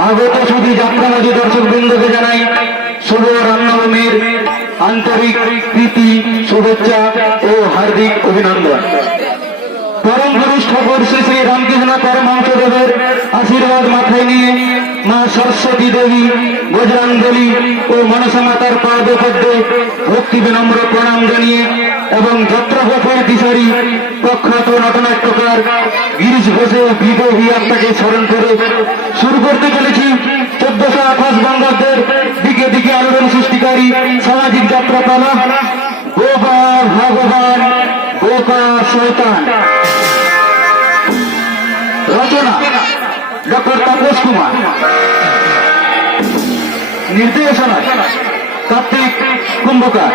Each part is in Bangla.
আগত শুধু যাত্রাবাদী দর্শক বৃন্দকে জানাই শুভ রামনবমীর আন্তরিক প্রীতি, শুভেচ্ছা ও হার্দিক অভিনন্দন। পরম পুরুষ ঠাকুর শ্রী শ্রী রামকৃষ্ণ পরমহংসদেবের আশীর্বাদ মাথায় নিয়ে মা সরস্বতী দেবী, বজরাঙ্গলী ও মনসা মাতার পাদে পদ্মে ভক্তি বিনম্র প্রণাম জানিয়ে এবং যাত্রাপথের দিশারি প্রখ্যাত নটনাট্যকার গিরিশ ঘোষের বিদেহী আত্মাকে স্মরণ করে শুরু করতে চলেছি 1428 বঙ্গাব্দের দিকে দিকে আলোড়ন সৃষ্টিকারী সামাজিক যাত্রাপালা গোপা ভগবান গোপা শয়তান। রচনা ডক্টর তাপস কুমার, নির্দেশনা কার্তিক কুম্ভকার,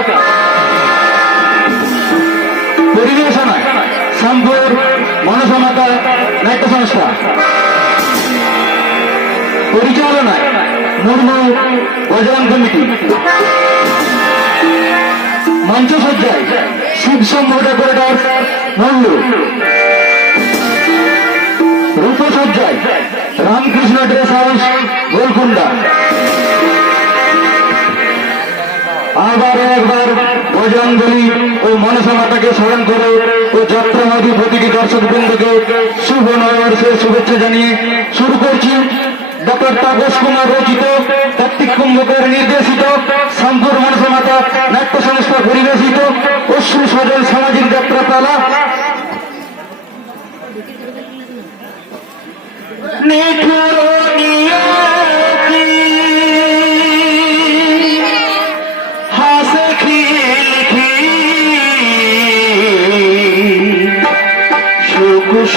পরিবেশনা শ্যামপুর মনসা মাতা নাট্য সংস্থা, পরিচালনায় মুর্মু বজরং কমিটি, মঞ্চসজ্জায় শিবশম্ভ ডেকোরেটর মল্লু, রূপসজ্জায় রামকৃষ্ণ ড্রেস হাউস গোলকুন্ডা। আবার একবার বজরঙ্গলী ও মনসা মাতাকে স্মরণ করে ও যাত্রাবাদী প্রতিটি দর্শক বৃন্দকে শুভ নববর্ষের শুভেচ্ছা জানিয়ে শুরু করছি ডক্টর তাপস কুমার রচিত, কার্তিক কুম্ভকার নির্দেশিত, শ্যামপুর মনসা মাতা নাট্য সংস্থা পরিবেশিত অশ্রু সজল সামাজিক যাত্রাপালা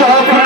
স্বপ্ন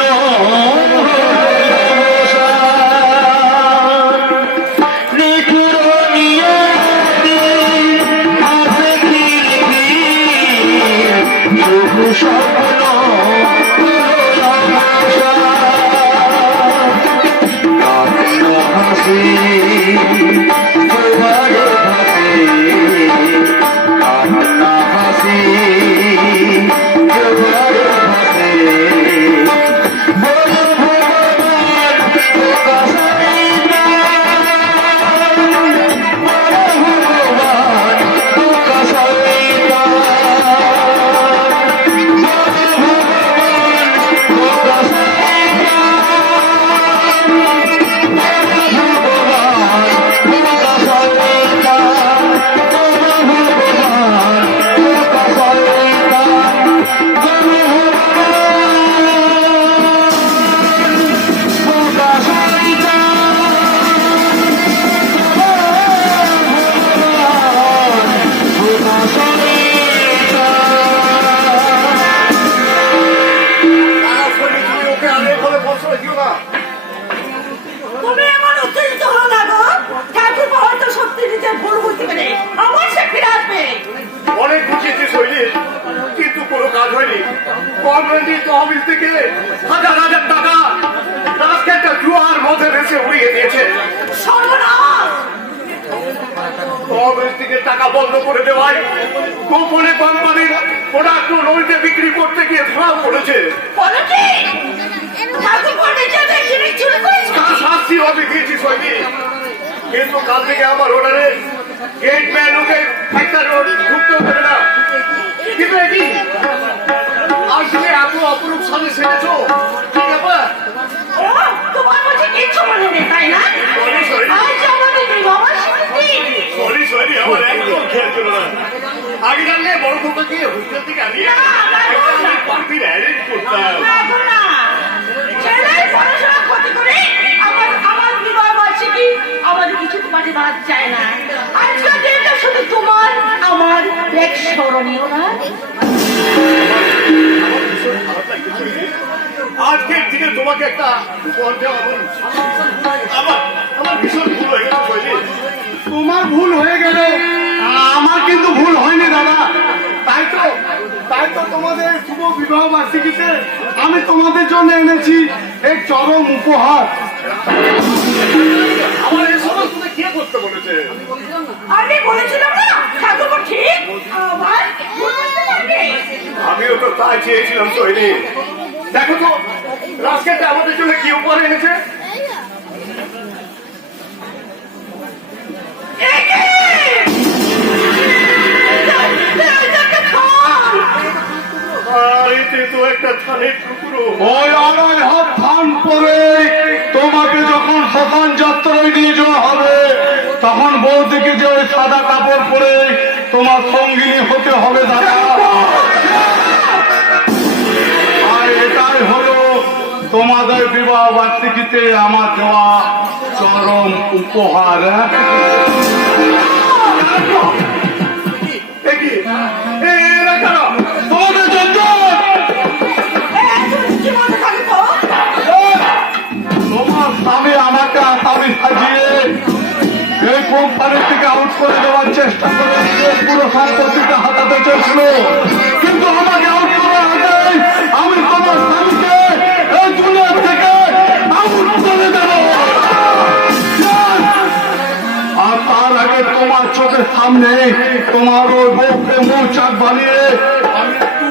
টাকা বন্ধ করে দেওয়ায় গোপনে কোম্পানির প্রোডাক্ট নদীতে বিক্রি করতে গিয়ে ধরা পড়েছে। শাস্তি হবে দিয়েছি সৈনি, কিন্তু কাল থেকে আমার অর্ডারে গেট ম্যান ওকে একটা রোড ঢুকতেও দেবে না। কিন্তু এটি আসলে এত অপরূপ সামনে সেরেছ কি ব্যাপার? তোমার কাছে কিছু মনে নেই তাই না? আমার একদম খেয়াল ছিল না। আগে জানলে বড় খোকাকে হোস্টেল থেকে আনিয়ে পার্টির অ্যারেঞ্জ করতাম। আমাদের কিছু তোমাকে বাদ যায় না। আজকের দিনটা শুধু তোমার আমার এক স্মরণীয় না। আজকের দিনে তোমাকে একটা উপহার দেওয়া আমার ভীষণ ভুল হয়ে গেছে। তোমার ভুল হয়ে গেল, আমার কিন্তু ভুল হয়নি দাদা। তাই তো তোমাদের শুভ বিবাহ বার্ষিকীতে আমি তোমাদের জন্য এনেছি এক চরম উপহার। আমার এই সমস্ত কে করতে বলেছে? আমি বলেছিলাম না ঠাকুর ঠিক। আমিও তো তাই চেয়েছিলাম তৈরি। দেখো তো রাস্কেটটা আমাদের জন্য কি উপহার এনেছে। একটা ধানের টুকরো ওই 2.5 হাত ধান পরে তোমাকে যখন শ্মশান যাত্রায় নিয়ে যাওয়া হবে তখন বৌদিকে যে ওই সাদা কাপড় পরে তোমার সঙ্গিনী হতে হবে দাদা। আর এটাই হলো তোমাদের বিবাহ বার্ষিকীতে আমার দেওয়া চরম উপহার। তোমাদের জন্য তোমার স্বামী আমাকে আসামি সাজিয়ে এই কোম্পানি থেকে আউট করে দেওয়ার চেষ্টা করে পুরো সম্পত্তিটা হাতাতে চেয়েছিল, কিন্তু আমাকে আউট করার আগে আমি তোমার স্বামীকে এই দুনিয়া থেকে আউট করে দেব। আর তার আগে তোমার চোখের সামনে তোমার ওই বউকে মৌচাক বানিয়ে আমি একটু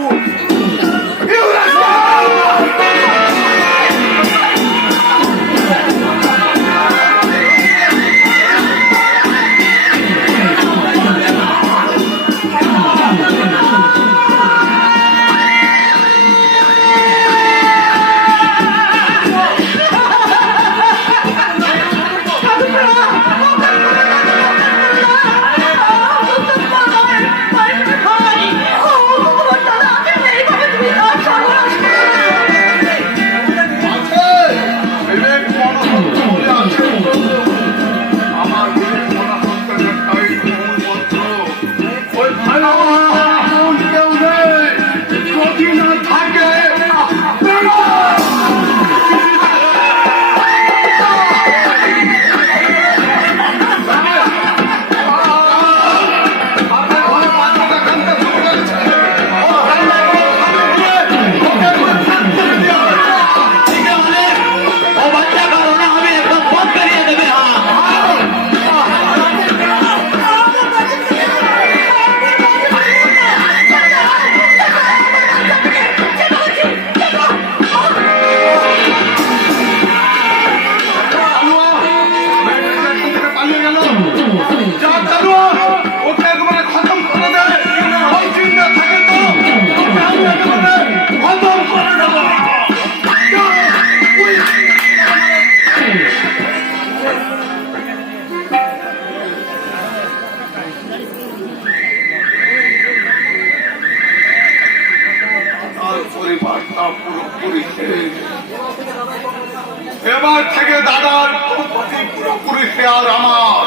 এবার থেকে দাদার সম্পত্তি পুরোপুরি শেয়ার আমার।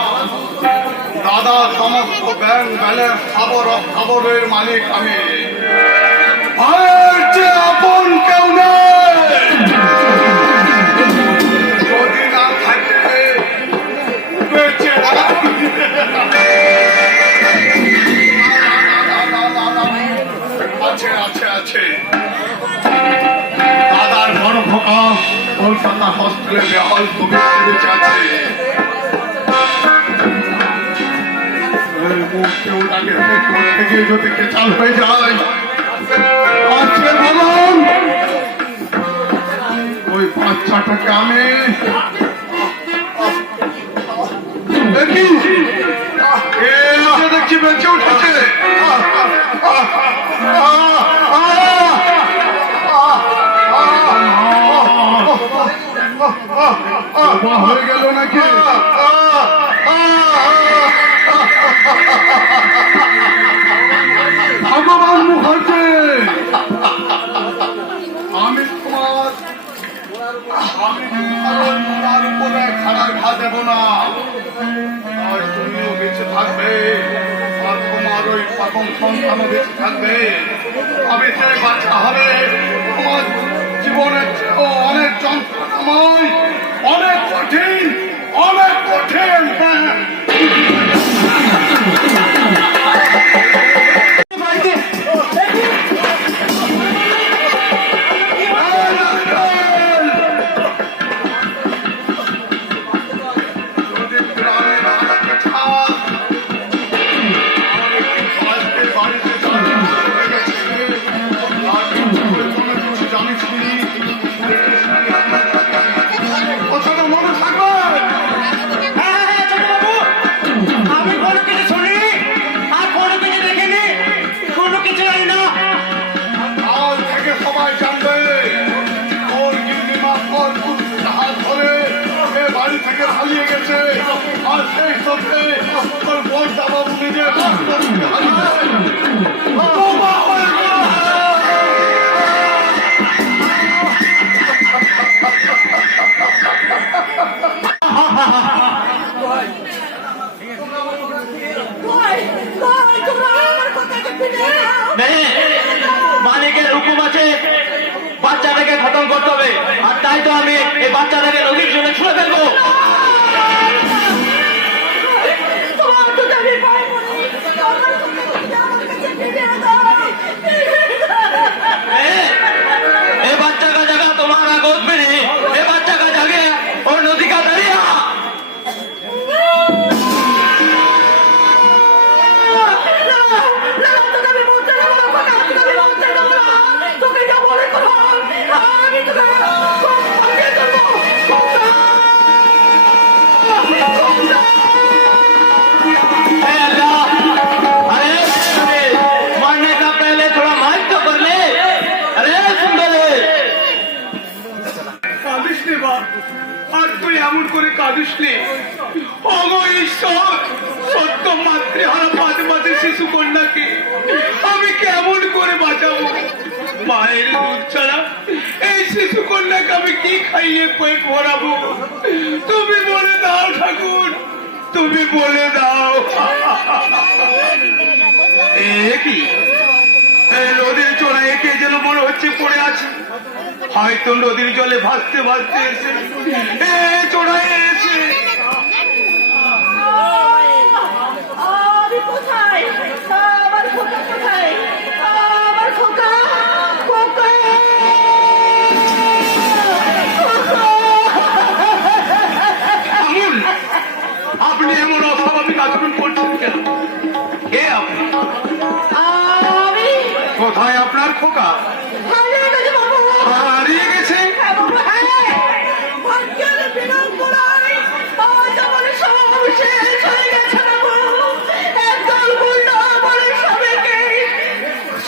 দাদা সমস্ত ব্যাংক ব্যালেন্স খবরের মালিক আমি। ভাইয়ের যে আপন কেউ নেই, যদি না থাকে বেঁচে আছে আছে আছে দাদার বড় খোকা কলকাতা হস্টেলে বেহাল তুমি বেঁচে আছে। যদি কেচাল হয়ে যায় আছে বলুন ওই বাচ্চাটাকে আমি দেখছি বেঁচে উঠেছে। হয়ে গেল নাকি? ভগবান মুখার্জি, আমি তোমার উপরে খারাপ ঘা দেব না। আর তুমিও বেঁচে থাকবে, আর তোমার ওই প্রথম সন্তানও বেঁচে থাকবে। আমি সেই বাচ্চা হবে তোমার জীবনের অনেক যন্ত্রণাময়, অনেক কঠিন, অনেক কঠিন। সবাই থেকে পালিয়ে গেছে, আর সেই সঙ্গে তোর বর্দা বাবু নিজের রাস্তা থেকে হারিয়ে গেছে। বাবা হয়ে গেল। তোমরা আমার কথাকে ফিরে নাও। মালিকের হুকুম আছে, বাচ্চাটাকে খতম করতে হবে, আর তাই তো আমি এই বাচ্চাটাকে নদীর জন্য ছুঁড়ে ফেলবো। তোমার তো আমি ভয় করি। আমার কথাকে আমার কাছে ফিরে দাও। ए बच्चा का जगह तुम्हारा गोद में नहीं, ए बच्चा का जगह और नदी का दरिया। ए अल्लाह, अरे मरने का पहले थोड़ा माइक तो कर ले। अरे सुंदर কাঁদিস নে বা, আর তুই এমন করে কাঁদিস নে। ওগো ঈশ্বর, সত্য মাতৃহারা পাঁচ মাসের শিশু কন্যাকে আমি কেমন করে বাঁচাবো? মায়ের দুধ ছাড়া এই শিশু কন্যাকে আমি কি খাইয়ে পেট ভরাবো? তুমি বলে দাও ঠাকুর, তুমি বলে দাও। এ কি এই নদীর চড়াই একে যেন মনে হচ্ছে পড়ে আছে, হয়তো নদীর জলে ভাসতে ভাসতে এসে চড়াই এসে। আমি কোথায়? আমার খোকা কোথায়? আমার খোকা খোকা আমুল, আপনি এমন অস্বাভাবিক আচরণ করছেন কেন? কে আপনি? আমি কোথায় আপনার খোকা? হারিয়ে গেছে বাবু। হারিয়ে গেছে? হ্যাঁ বাবু, হ্যাঁ। ভাগ্যের বিড়ম্বনায় আজ আমার সব শেষ হয়ে গেছে বাবু। একদল গুন্ডা আমার সবাইকে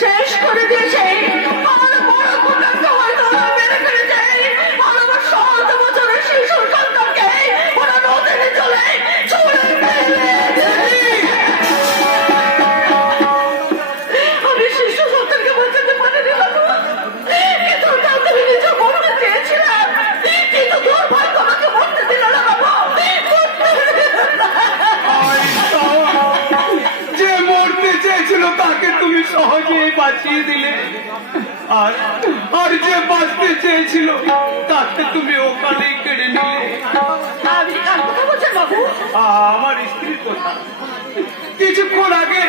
শেষ করে দিয়েছে। আর বড় খোকাকে হয়তো ওরা মেরে ফেলেছে। আর আমার 7 বছরের শিশু সন্তানকে ওরা নদীতে চলে ছুঁড়ে ফেলেছে। আমি শিশু সন্তানকে বাঁচাতে পারিনি বাবু, কিন্তু কাউকে আমি নিজে মরতে চেয়েছিলাম, কিন্তু দুর্ভাগ্য আমাকে মরতে দিল না বাবু। যে মরতে চেয়েছিল তাকে তুমি সহজেই বাঁচিয়ে দিলে, আর আর যে বাঁচতে চেয়েছিল তাকে তুমি ওখানেই কেড়ে নিলে। আমি কার কথা বলছেন বাবু? আমার স্ত্রীর কথা। কিছুক্ষণ আগে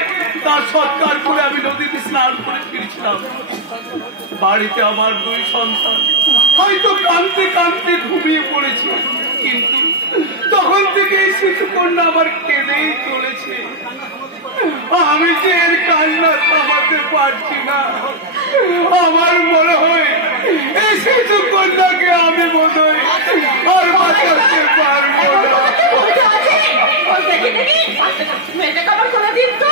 তার সৎকার করে আমি নদীতে স্নান করে ফিরছিলাম। বাড়িতে আমার 2 সন্তান হয়তো কাঁদতে কাঁদতে ঘুমিয়ে পড়েছে, কিন্তু তখন থেকে এই শিশু কন্যা আমার কেঁদেই চলেছে। আমি যে এর কান্না থামাতে পারছি না। আমার মনে হয় এই শিশু কন্যাকে আমি বোধহয় আর বাঁচাতে পারবো না। বলতে আছে ওই দেখি দেখি মেয়েটাকে আমার করে দিন তো।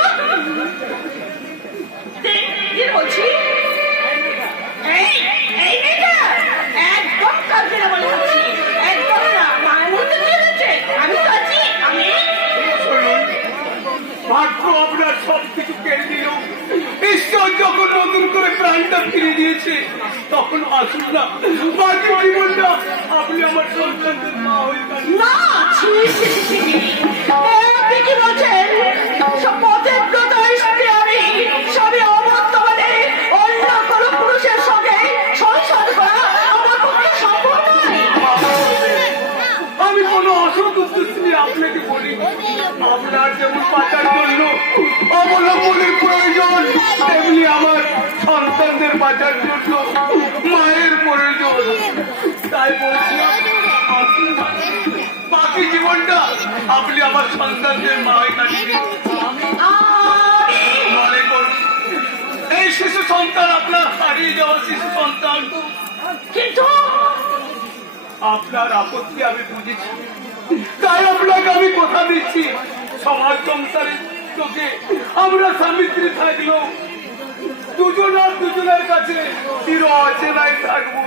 কি বলছি? এই এই মেয়েটা একদম কাঁদবে না বলে ভাবছি, একদম না। মায়ের মধ্যে দিয়ে দিচ্ছে। আমি তো আছি, আমি ভাগ্য আপনার সবকিছু কেড়ে দিল। ঈশ্বর যখন নতুন করে প্রাণটা ফিরে দিয়েছে, তখন আসুন না বাকি জীবনটা আপনি আমার সন্তানদের মা হয়ে থাকুন। না। ছি, ছি, ছি, ছি। আপনি কি বলছেন? সব পথের প্রদায় স্ত্রী আমি, সবই অবর্তমানে অন্য কোনো পুরুষের সঙ্গে সংসার করা আমার পক্ষে সম্ভব নয়। আমি কোনো অসৎ উদ্দেশ্য নিয়ে আপনাকে বলি, আপনার যেমন বাঁচার জন্য অবলম্বনের প্রয়োজন, তেমনি আমার সন্তানদের বাঁচার জন্য মায়ের প্রয়োজন। তাই বলছি, আসুন না, বাকি জীবনটা আপনি আমার সন্তানদের মা হয়ে কাটিয়ে দিন। মনে করুন এই শিশু সন্তান আপনার হারিয়ে যাওয়া শিশু সন্তান, কিন্তু আপনার আপত্তি আমি বুঝেছি, তাই আপনাকে আমি কথা দিচ্ছি, সমাজ সংসারের তোকে আমরা স্বামী স্ত্রী থাকলেও দুজন আর দুজনের কাছে চির অচেনায় থাকবো,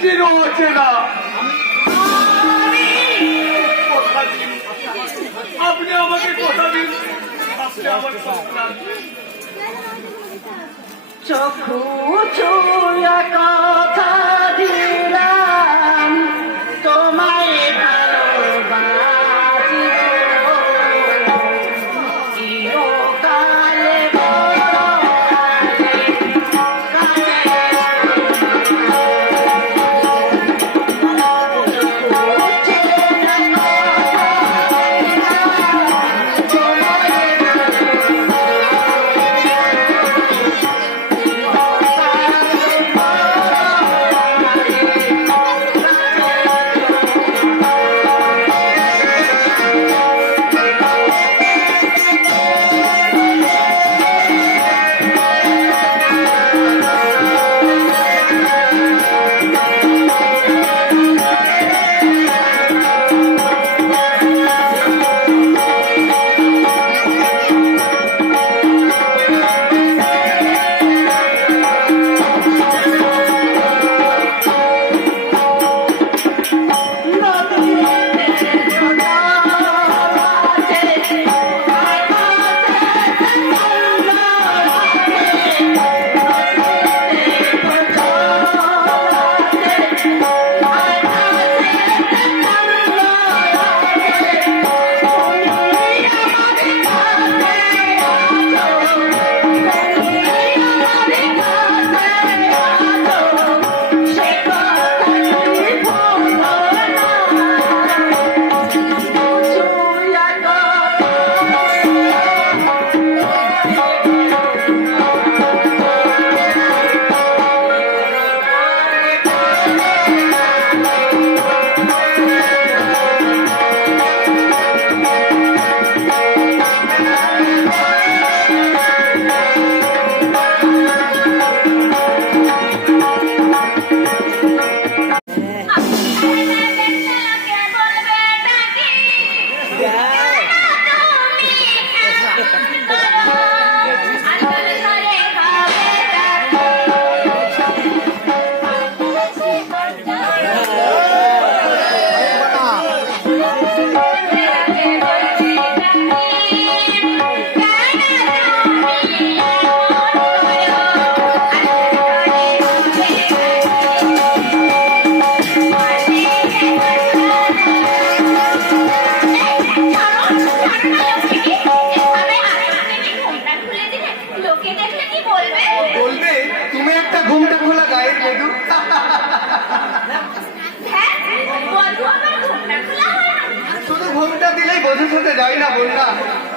চির অচেনা। তোমাকে কথা দিন আজকে আমার সন্তান চক্ষু চুয়া কথা দিলাম তোমায় ভালোবাসিব চিরকালে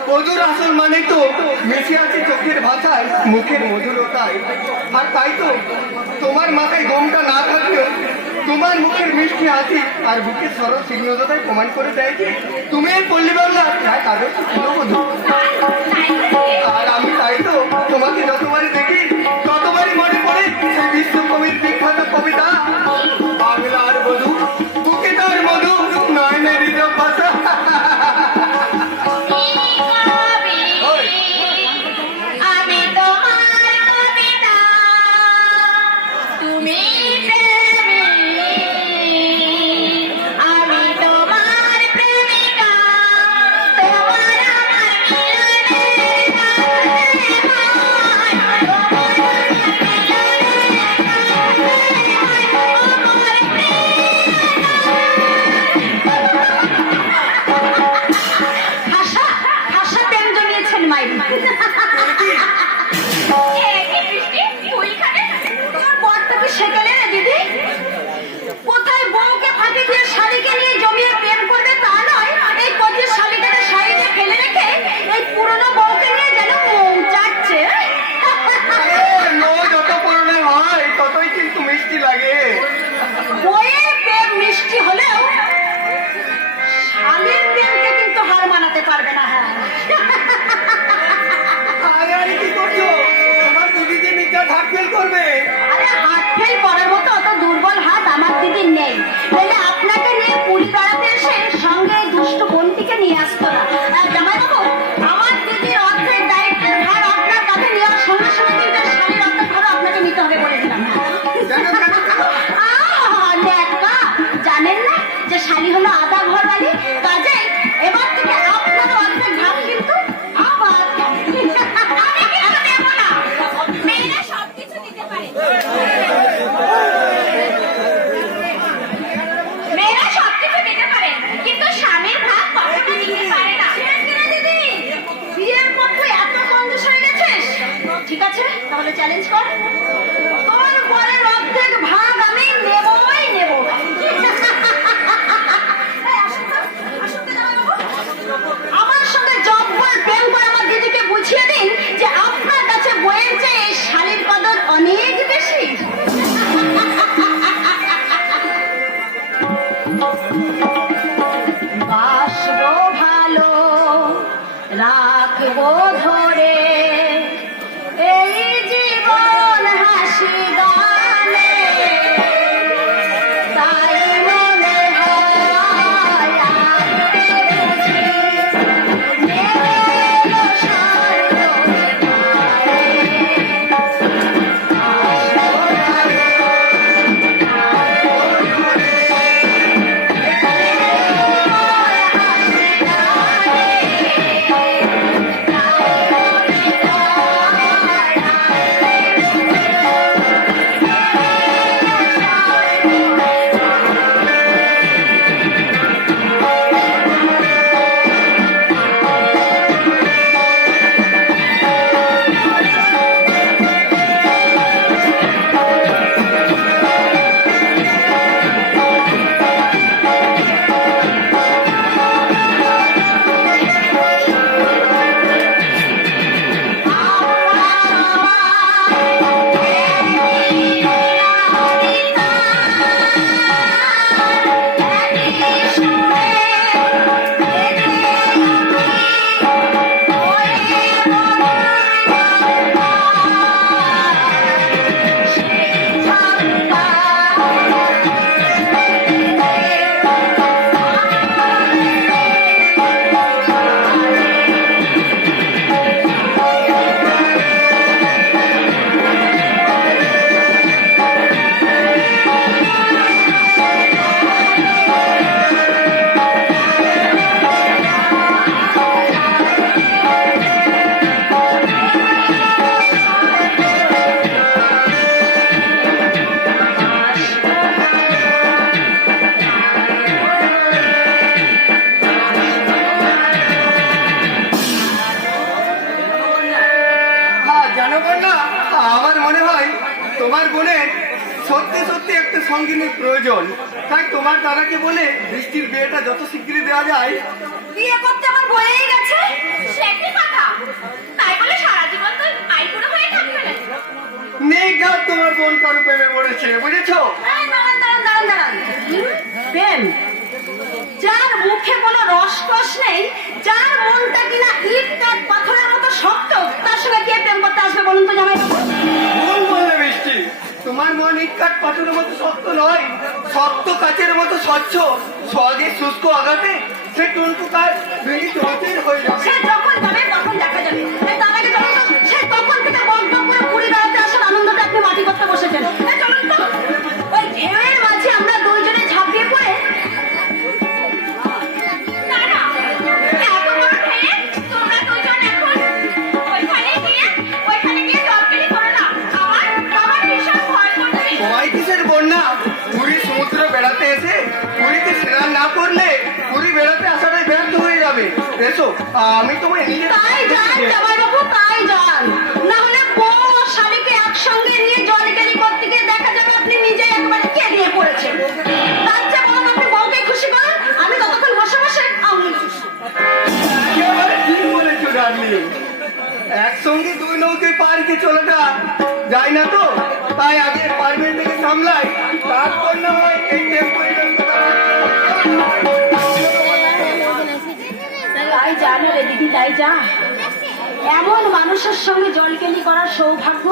বধুর আসল মানে তো মিশে আছে চোখের ভাষায় মুখের মধুরতায় আর তাই তো তোমার মাথায় গমটা না থাকলেও তোমার মুখের মিষ্টি হাসি আর বুকের সরল সিগ্নতায় প্রমাণ করে দেয় যে তুমি এই পল্লী বাংলার এক আদর্শ পুনবধূ। আর আমি তাই তো তোমাকে যতবারই দেখি ততবারই মনে পড়ে সেই বিশ্বকবির বিখ্যাত কবিতা বাংলার বধূ বুকে তার মধু নয়নের হৃদয় ভাষা। চ্যালেঞ্জ কর, তোর বরের অর্ধেক ভাগ আমি নেবই নেব। এই, আসুন তো, আসুন তো জামাইবাবু। আমার সঙ্গে জব্বর প্রেম করে আমার দিদিকে বুঝিয়ে দিন যে আপনার কাছে বইয়ের চেয়ে শালীর কদর অনেক বেশি। বাসবো ভালো, রাখবো ধরে এই জীবন হাসি গানে, তাই মনে হয় আনতে বুঝি নেমে এলো স্বর্গের ধারে। জানো কন্যা, আমার মনে হয় তোমার বোনের সত্যি সত্যি একটা সঙ্গিনীর প্রয়োজন। তাই তোমার দাদাকে বলে বৃষ্টির বিয়েটা যত শিগগিরই দেওয়া যায়। বিয়ে করতে আমার বয়েই গেছে, সে কি কথা? তাই বলে সারা জীবন তো আইপুরো হয়ে থাকবে না। নেঘাত তোমার বোন কারো প্রেমে পড়েছে, বুঝেছো? এই, দাঁড়ান দাঁড়ান দাঁড়ান দাঁড়ান। প্রেম, যার মুখে কোনো রস টস নেই, যার মনটা কিনা ইট কাঠ পাথরের মতো শক্ত, তার সঙ্গে কে প্রেম করতে আসবে বলুন তো জামাইবাবু? ভুল বললে বৃষ্টি, তোমার মন ইটকাট পাথরের মতো শক্ত নয়, শক্ত কাচের মতো স্বচ্ছ। সহজে শুষ্ক আঘাতে সে টুনটু কাজ ভেঙে চৌচির হয়ে যাবে। সে যখন যাবে তখন দেখা যাবে। এই, তার আগে চলুন তো, সে তখন থেকে বক বক করে পুরী বেড়াতে আসার আনন্দটা আপনি মাটি করতে বসেছেন। এই, চলুন তো, ওই ঢেউয়ের মাঝে আমরা দুইজনে ঝাঁপিয়ে পড়ে। না, না, এত বড় ঢেউ, তোমরা দুইজন এখন ওইখানে গিয়ে জলকেলি করো না। আমার ভীষণ ভয় করছে। ভয় কিসের বন্যা? পুরী সমুদ্র বেড়াতে এসে পুরীতে স্নান না করলে পুরী বেড়াতে আসাটাই ব্যর্থ হয়ে যাবে। এসো, আমি তোমায় নিয়ে তাই যান জামাইবাবু, তাই যান। না হলে বউ ও স্বামীকে একসঙ্গে নিয়ে জলকেলি করতে গিয়ে দেখা যাবে আপনি নিজে একবারে কেঁদিয়ে পড়েছেন। তার চেয়ে বরং আপনি বউকে খুশি করুন, আমি ততক্ষণ বসে বসে আঙুল চুষি। একেবারে ঠিক বলেছো ডার্লিং। একসঙ্গে দুই নৌকে পার্কে চলাটা যায় না তো, তাই আগে পারমিট থেকে সামলাই, তারপর না হয় এই টেম্পো। তাই জানো রে দিদি, তাই যা। এমন মানুষের সঙ্গে জলকেলি করার সৌভাগ্য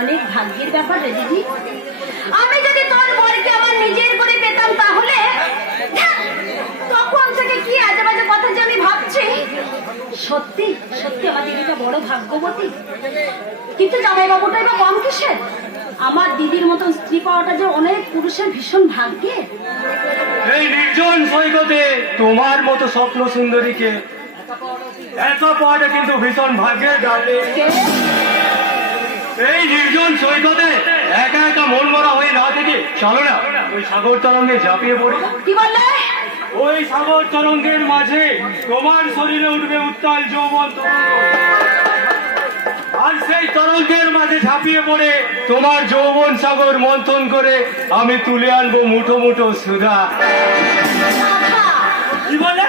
অনেক ভাগ্যের ব্যাপার রে দিদি। আমি যদি তোর বরকে আমার নিজের করে পেতাম তাহলে তখন থেকে কি আজে বাজে কথা যে আমি ভাবছি। সত্যি সত্যি আমার দিদিটা বড় ভাগ্যবতী। কিন্তু জামাইবাবুটাই বা কম কিসের? আমার দিদির মতন স্ত্রী পাওয়াটা যে অনেক পুরুষের ভীষণ ভাগ্যের। এই নির্জন সৈকতে তোমার মতো স্বপ্ন সুন্দরীকে এত পাওয়াটা কিন্তু ভীষণ ভাগ্যের ডার্লিং। এই নির্জন সৈকতে একা একা মন মরা হয়ে না থেকে চলো না ওই সাগর তরঙ্গে ঝাঁপিয়ে পড়ি। কি বললে? ওই সাগর তরঙ্গের মাঝে তোমার শরীরে উঠবে উত্তাল যৌবন তরঙ্গ। আর সেই তরলদের মাঝে ঝাঁপিয়ে পড়ে তোমার যৌবন সাগর মন্থন করে আমি তুলে আনবো মুঠো মুঠো সুধা। কি বলে?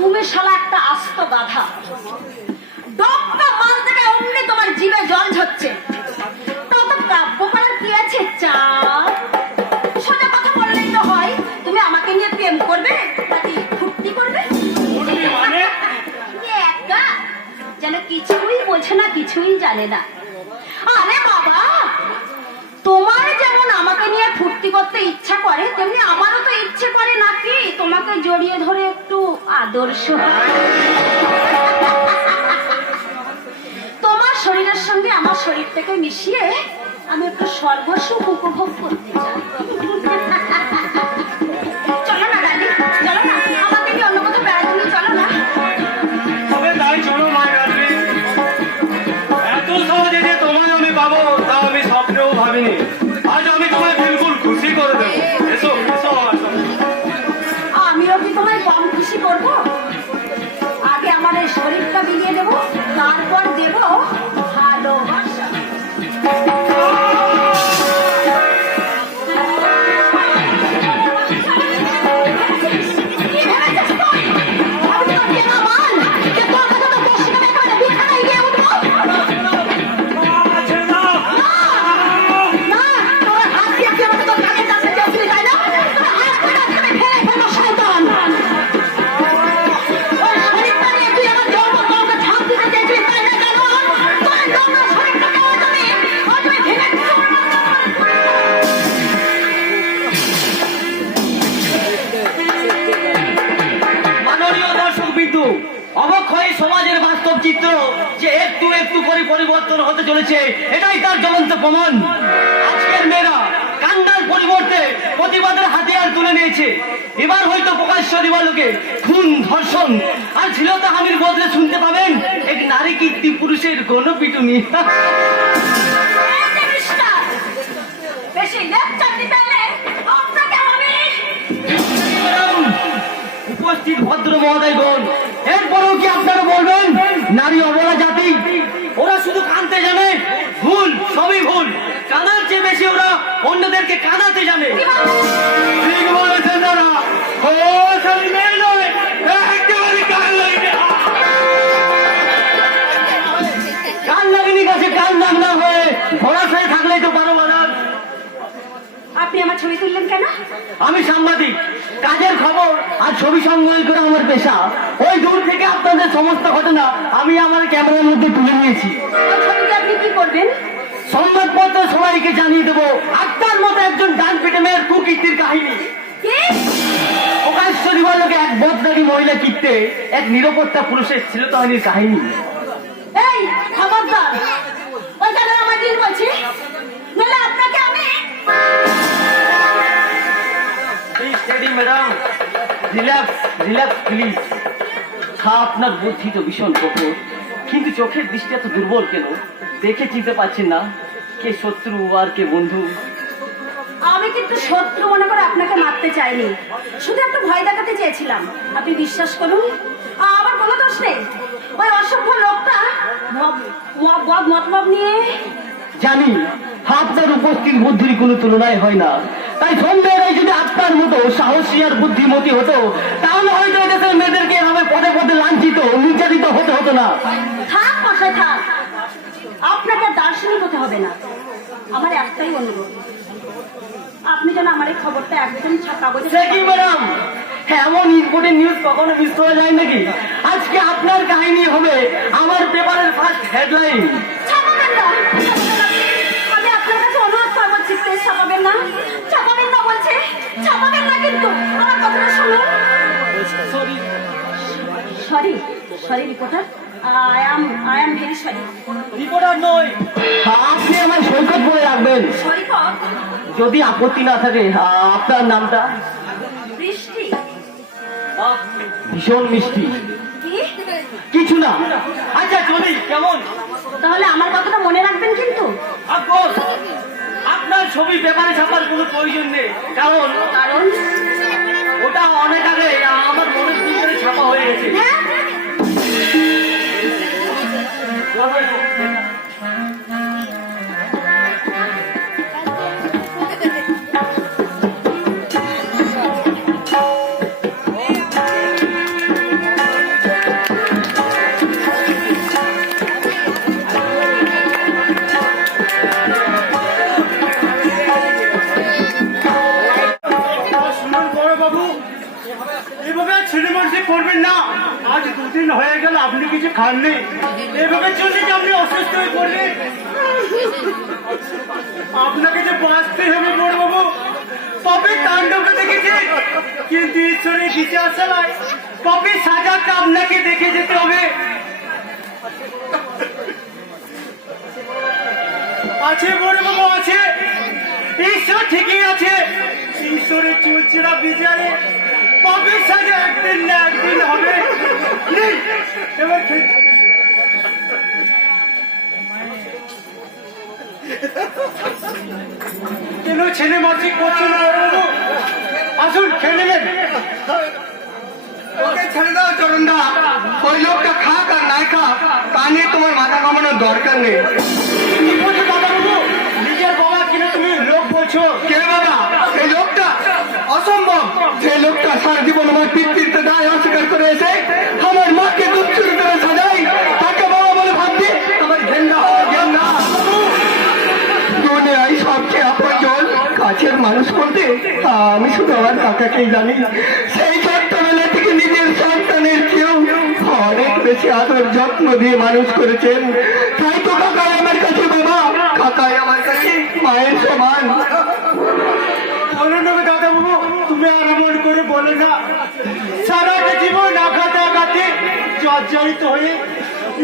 তুমি শালা একটা আস্ত গাধা। ডক্কা মান থেকে অমনি তোমার জিভে জল ঝরছে। তত কাব্য করার কি আছে? চা সোজা কথা বললেই তো হয়। তুমি আমাকে নিয়ে প্রেম করবে নাকি ফুর্তি করবে? ফুর্তি মানে? একা যেন কিছুই বোঝে না, কিছুই জানে না। আরে বাবা, তোমার যেমন আমাকে নিয়ে ফুর্তি করতে ইচ্ছা করে, তেমনি আমারও তো ইচ্ছে করে নাকি তোমাকে জড়িয়ে ধরে একটু আদর্শ তোমার শরীরের সঙ্গে আমার শরীরটাকে মিশিয়ে আমি একটু সর্বসুখ উপভোগ করতে চাই। চলো না ডালি, চলো না, আমাকে কি অন্য কোথাও বেড়াতে নিয়ে চলো না। তবে তাই চলো মায়ারাত্রি। এত সহজে যে তোমায় আমি পাবো তা আমি স্বপ্নেও ভাবিনি। আজ আমি তোমায় বিলকুল খুশি করে দেবো। এসো এসো আমার সঙ্গে। আমিও কি তোমায় কম খুশি করবো? আগে আমার এই শরীরটা বিলিয়ে দেবো, তারপর দেব ভালোবাসা। কি ভেবেছিস তুই? আমি তোর চেনা মাল, যে তোর কাছে তো বসে গেলে একেবারে বিছানায় গিয়ে উঠবো। না, তোর হাত দিয়ে তুই আমাকে তোর কানের কাছে চেয়েছিলি, তাই না? তোর হাত থেকে আজকে আমি ফেলে ফেলবো, শয়তান। ওই শরীরটা নিয়ে তুই আমার জন্মকে ঝাঁপ দিতে চেয়েছিলি, তাই না? কেন? তোর নোংরা শরীরটাকে আজ আমি ভেঙে মাননীয় দর্শক বিন্দু, অবক্ষয় সমাজের বাস্তব চিত্র যে একটু একটু করে পরিবর্তন হতে চলেছে, এটাই তার জ্বলন্ত প্রমাণ। আজকের মেয়েরা কান্নার পরিবর্তে প্রতিবাদের হাতিয়ার তুলে নিয়েছে। এবার হয়তো প্রকাশ্য দিবালোকে খুন, ধর্ষণ আর শ্লীলতাহানির বদলে শুনতে পাবেন এক নারী কীর্তি পুরুষের গণপিটুনি। বেশি লেকচার দিতে এলে আপনাকে আমি উপস্থিত ভদ্র মহোদয়গণ, এরপরেও কি আপনারা বলবেন নারী অবলা জাতি? ওরা শুধু কাঁদতে জানে, ভুল, সবই ভুল। কানার চেয়ে বেশি ওরা অন্যদেরকে কাঁদাতে জানে। ঠিক বলেছেন দাদা। ও খালি মেয়ে নয়, একেবারে গান লাগে। কান লাগেনি গাছে কান দাগ না হয়ে ভরাশায় থাকলেই তো পারো বাজার। আপনি আমার ছবি তুললেন কেন? আমি সাংবাদিক, কাজের খবর আর ছবি সংগ্রহ করে আমার পেশা। ওই দূর থেকে আপনাদের সমস্ত ঘটনা আমি আমার ক্যামেরার মধ্যে তুলে নিয়েছি। ওই ছবিতে আপনি কি করবেন? সংবাদপত্র সবাইকে জানিয়ে দেবো আপনার মতো একজন ডান পেটে মেয়ের কুকীর্তির কাহিনী। কি? প্রকাশ্য দিবালোকে এক বদনারী মহিলা কীর্তে এক নিরাপত্তা পুরুষের শ্লীলতাহানির কাহিনী। এই খবরদার, ওই জায়গায় আমার দিন বলছি, নইলে আপনাকে আমি steady madam, relax relax please. হ্যাঁ, আপনার বুদ্ধি তো ভীষণ কঠোর, কিন্তু চোখের দৃষ্টি এত দুর্বল কেন? দেখে চিনতে পারছেন না কে শত্রু আর কে বন্ধু? আমি কিন্তু শত্রু মনে করে আপনাকে মারতে চাইনি, শুধু একটু ভয় দেখাতে চেয়েছিলাম। আপনি বিশ্বাস করুন, আমার কোনো দোষ নেই। ওই অসভ্য লোকটা মতলব নিয়ে জানি আপনার উপস্থিত বুদ্ধির কোনো তুলনায় হয় না, তাই সন্দেহের যদি আপনার মতো সাহসী আর বুদ্ধিমতী হতো তাহলে হয়তো এদেশের মেয়েদেরকে এভাবে পদে পদে লাঞ্ছিত নির্যাতিত হতে হতো না। থাক মশাই থাক, আপনাকে দার্শনিক হতে হবে না। আমার একটাই অনুরোধ, আপনি যেন আমার এই খবরটা একদম কাগজে সে কি ম্যাডাম, এমন ইম্পর্টেন্ট নিউজ কখনো মিস করা যায় নাকি? আজকে আপনার কাহিনী হবে আমার পেপারের ফার্স্ট হেডলাইন। ছাপাবেন না, আমি আপনার কাছে অনুরোধ করবো, প্লিজ ছাপাবেন না, ছাপাবেন না বলছে, ছাপাবেন না। কিন্তু আমার কথাটা শুনুন। Sorry sorry reporter, I am very sorry. Reporter নয়, আপনি আমার সৈকত বলে রাখবেন। সৈকত? যদি আপত্তি না থাকে আপনার নামটা? বৃষ্টি। বাহ, ভীষণ মিষ্টি। কি? কিছু না। আচ্ছা চলি, কেমন? তাহলে আমার কথাটা মনে রাখবেন কিন্তু। অফকোর্স, আপনার ছবি পেপারে ছাপার কোনো প্রয়োজন নেই, কারণ কারণ ওটা অনেক আগে আমার মনের ভিতরে ছাপা হয়ে গেছে। হ্যাঁ এভাবে ছেলে মানুষ করবেন না। আজ দুদিন হয়ে গেল আপনি কিছু খাননি, এভাবে চললে কি আপনি অসুস্থ হয়ে পড়বেন। আপনাকে যে বাঁচতে হবে বড়বাবু। পাপের তাণ্ডবটা দেখেছে, কিন্তু ঈশ্বরের বিচার চালায় পাপের সাজাটা আপনাকে দেখে যেতে হবে। আছে বড়বাবু আছে, ঈশ্বর ঠিকই আছে। ঈশ্বরের চুলচিরা বিচারে পাপের সাজা একদিন না একদিন হবে। নিন, এবার কেন ছেলে মাসি করছেন বড়বাবু? আসুন খেয়ে নেবেন। ওকে ছেড়ে দাও চরণদা, ওই লোকটা খাক আর নাই খাক তা নিয়ে তোমার মাথা কামানোর দরকার নেই। কি বলছো দাদাবাবু? নিজের বাবা কিনা তুমি লোক বলছো? কে বাবা? এই লোকটা অসম্ভব। যে লোকটা সারা জীবন আমার পিতৃত্বে দায় অস্বীকার করে এসে আমার মাকে দুধ চুরি করে সাজাই, তাকে বাবা বলে ভাবছি আমার ঘেন্না ঘেন্না। দুনিয়ায় সবচেয়ে আপনজন কাছের মানুষ বলতে আমি শুধু আমার কাকাকেই জানি। সেই ছোট্টবেলা থেকে নিজের সন্তানের চেয়েও অনেক বেশি আদর যত্ন দিয়ে মানুষ করেছেন। তাই তো কাকাই আমার কাছে বাবা, কাকাই আমার কাছে মায়ের সমান। বলো না দাদাবাবু, তুমি আর এমন করে বলো না। সারাটা জীবন আঘাতে আঘাতে জর্জরিত হয়ে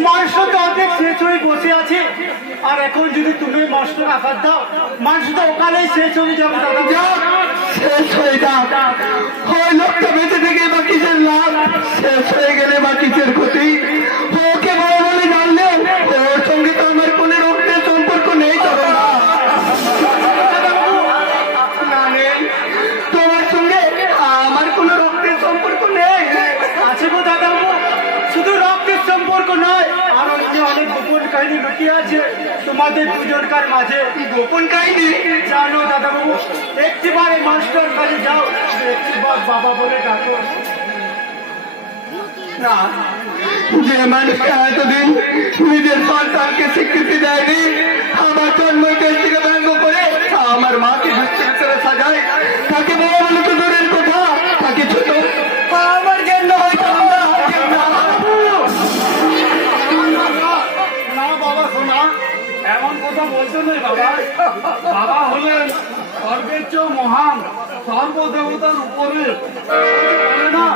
মাংস তো অর্ধেক শেষ হয়ে বসে আছে, আর এখন যদি তুমি মাংস আঘাত দাও, মাংস তো ওখানেই শেষ হয়ে যাবে দাদা। শেষ হয়ে যাক, ওই লোকটা বেঁচে থেকে বা কিসের লাভ, শেষ হয়ে গেলে বা কিসের ক্ষতি। ওকে বড় বলে জানলে ওর সঙ্গে তো আমার কোনো রক্তের সম্পর্ক নেই। না নেই, তোমার সঙ্গে আমার কোনো রক্তের সম্পর্ক নেই। আছে গো দাদাবাবু, শুধু রক্তের সম্পর্ক নয়, আর অন্য অনেক গোপন কাহিনী লুকিয়ে আছে তোমাদের দুজনকার মাঝে। গোপন কাহিনী জানো দাদাবাবু, একটিবার এই মাস্টার কাছে যাও, একটিবার বাবা বলে ডাকো। না, যে মানুষটা এতদিন নিজের সন্তানকে স্বীকৃতি দেয়নি, আমার জন্মের দেশ থেকে ব্যঙ্গ করে আমার মাকে দুশ্চিত করে সাজায়, তাকে বাবা বলে তো দূরের কথা, তাকে ছোট আমার জন্য হয়তো না বাবা শোনা, এমন কথা বলতে নেই বাবা। বাবা হলেন স্বর্গের চেয়েও মহান, সর্বদেবতার উপরে। বলে না,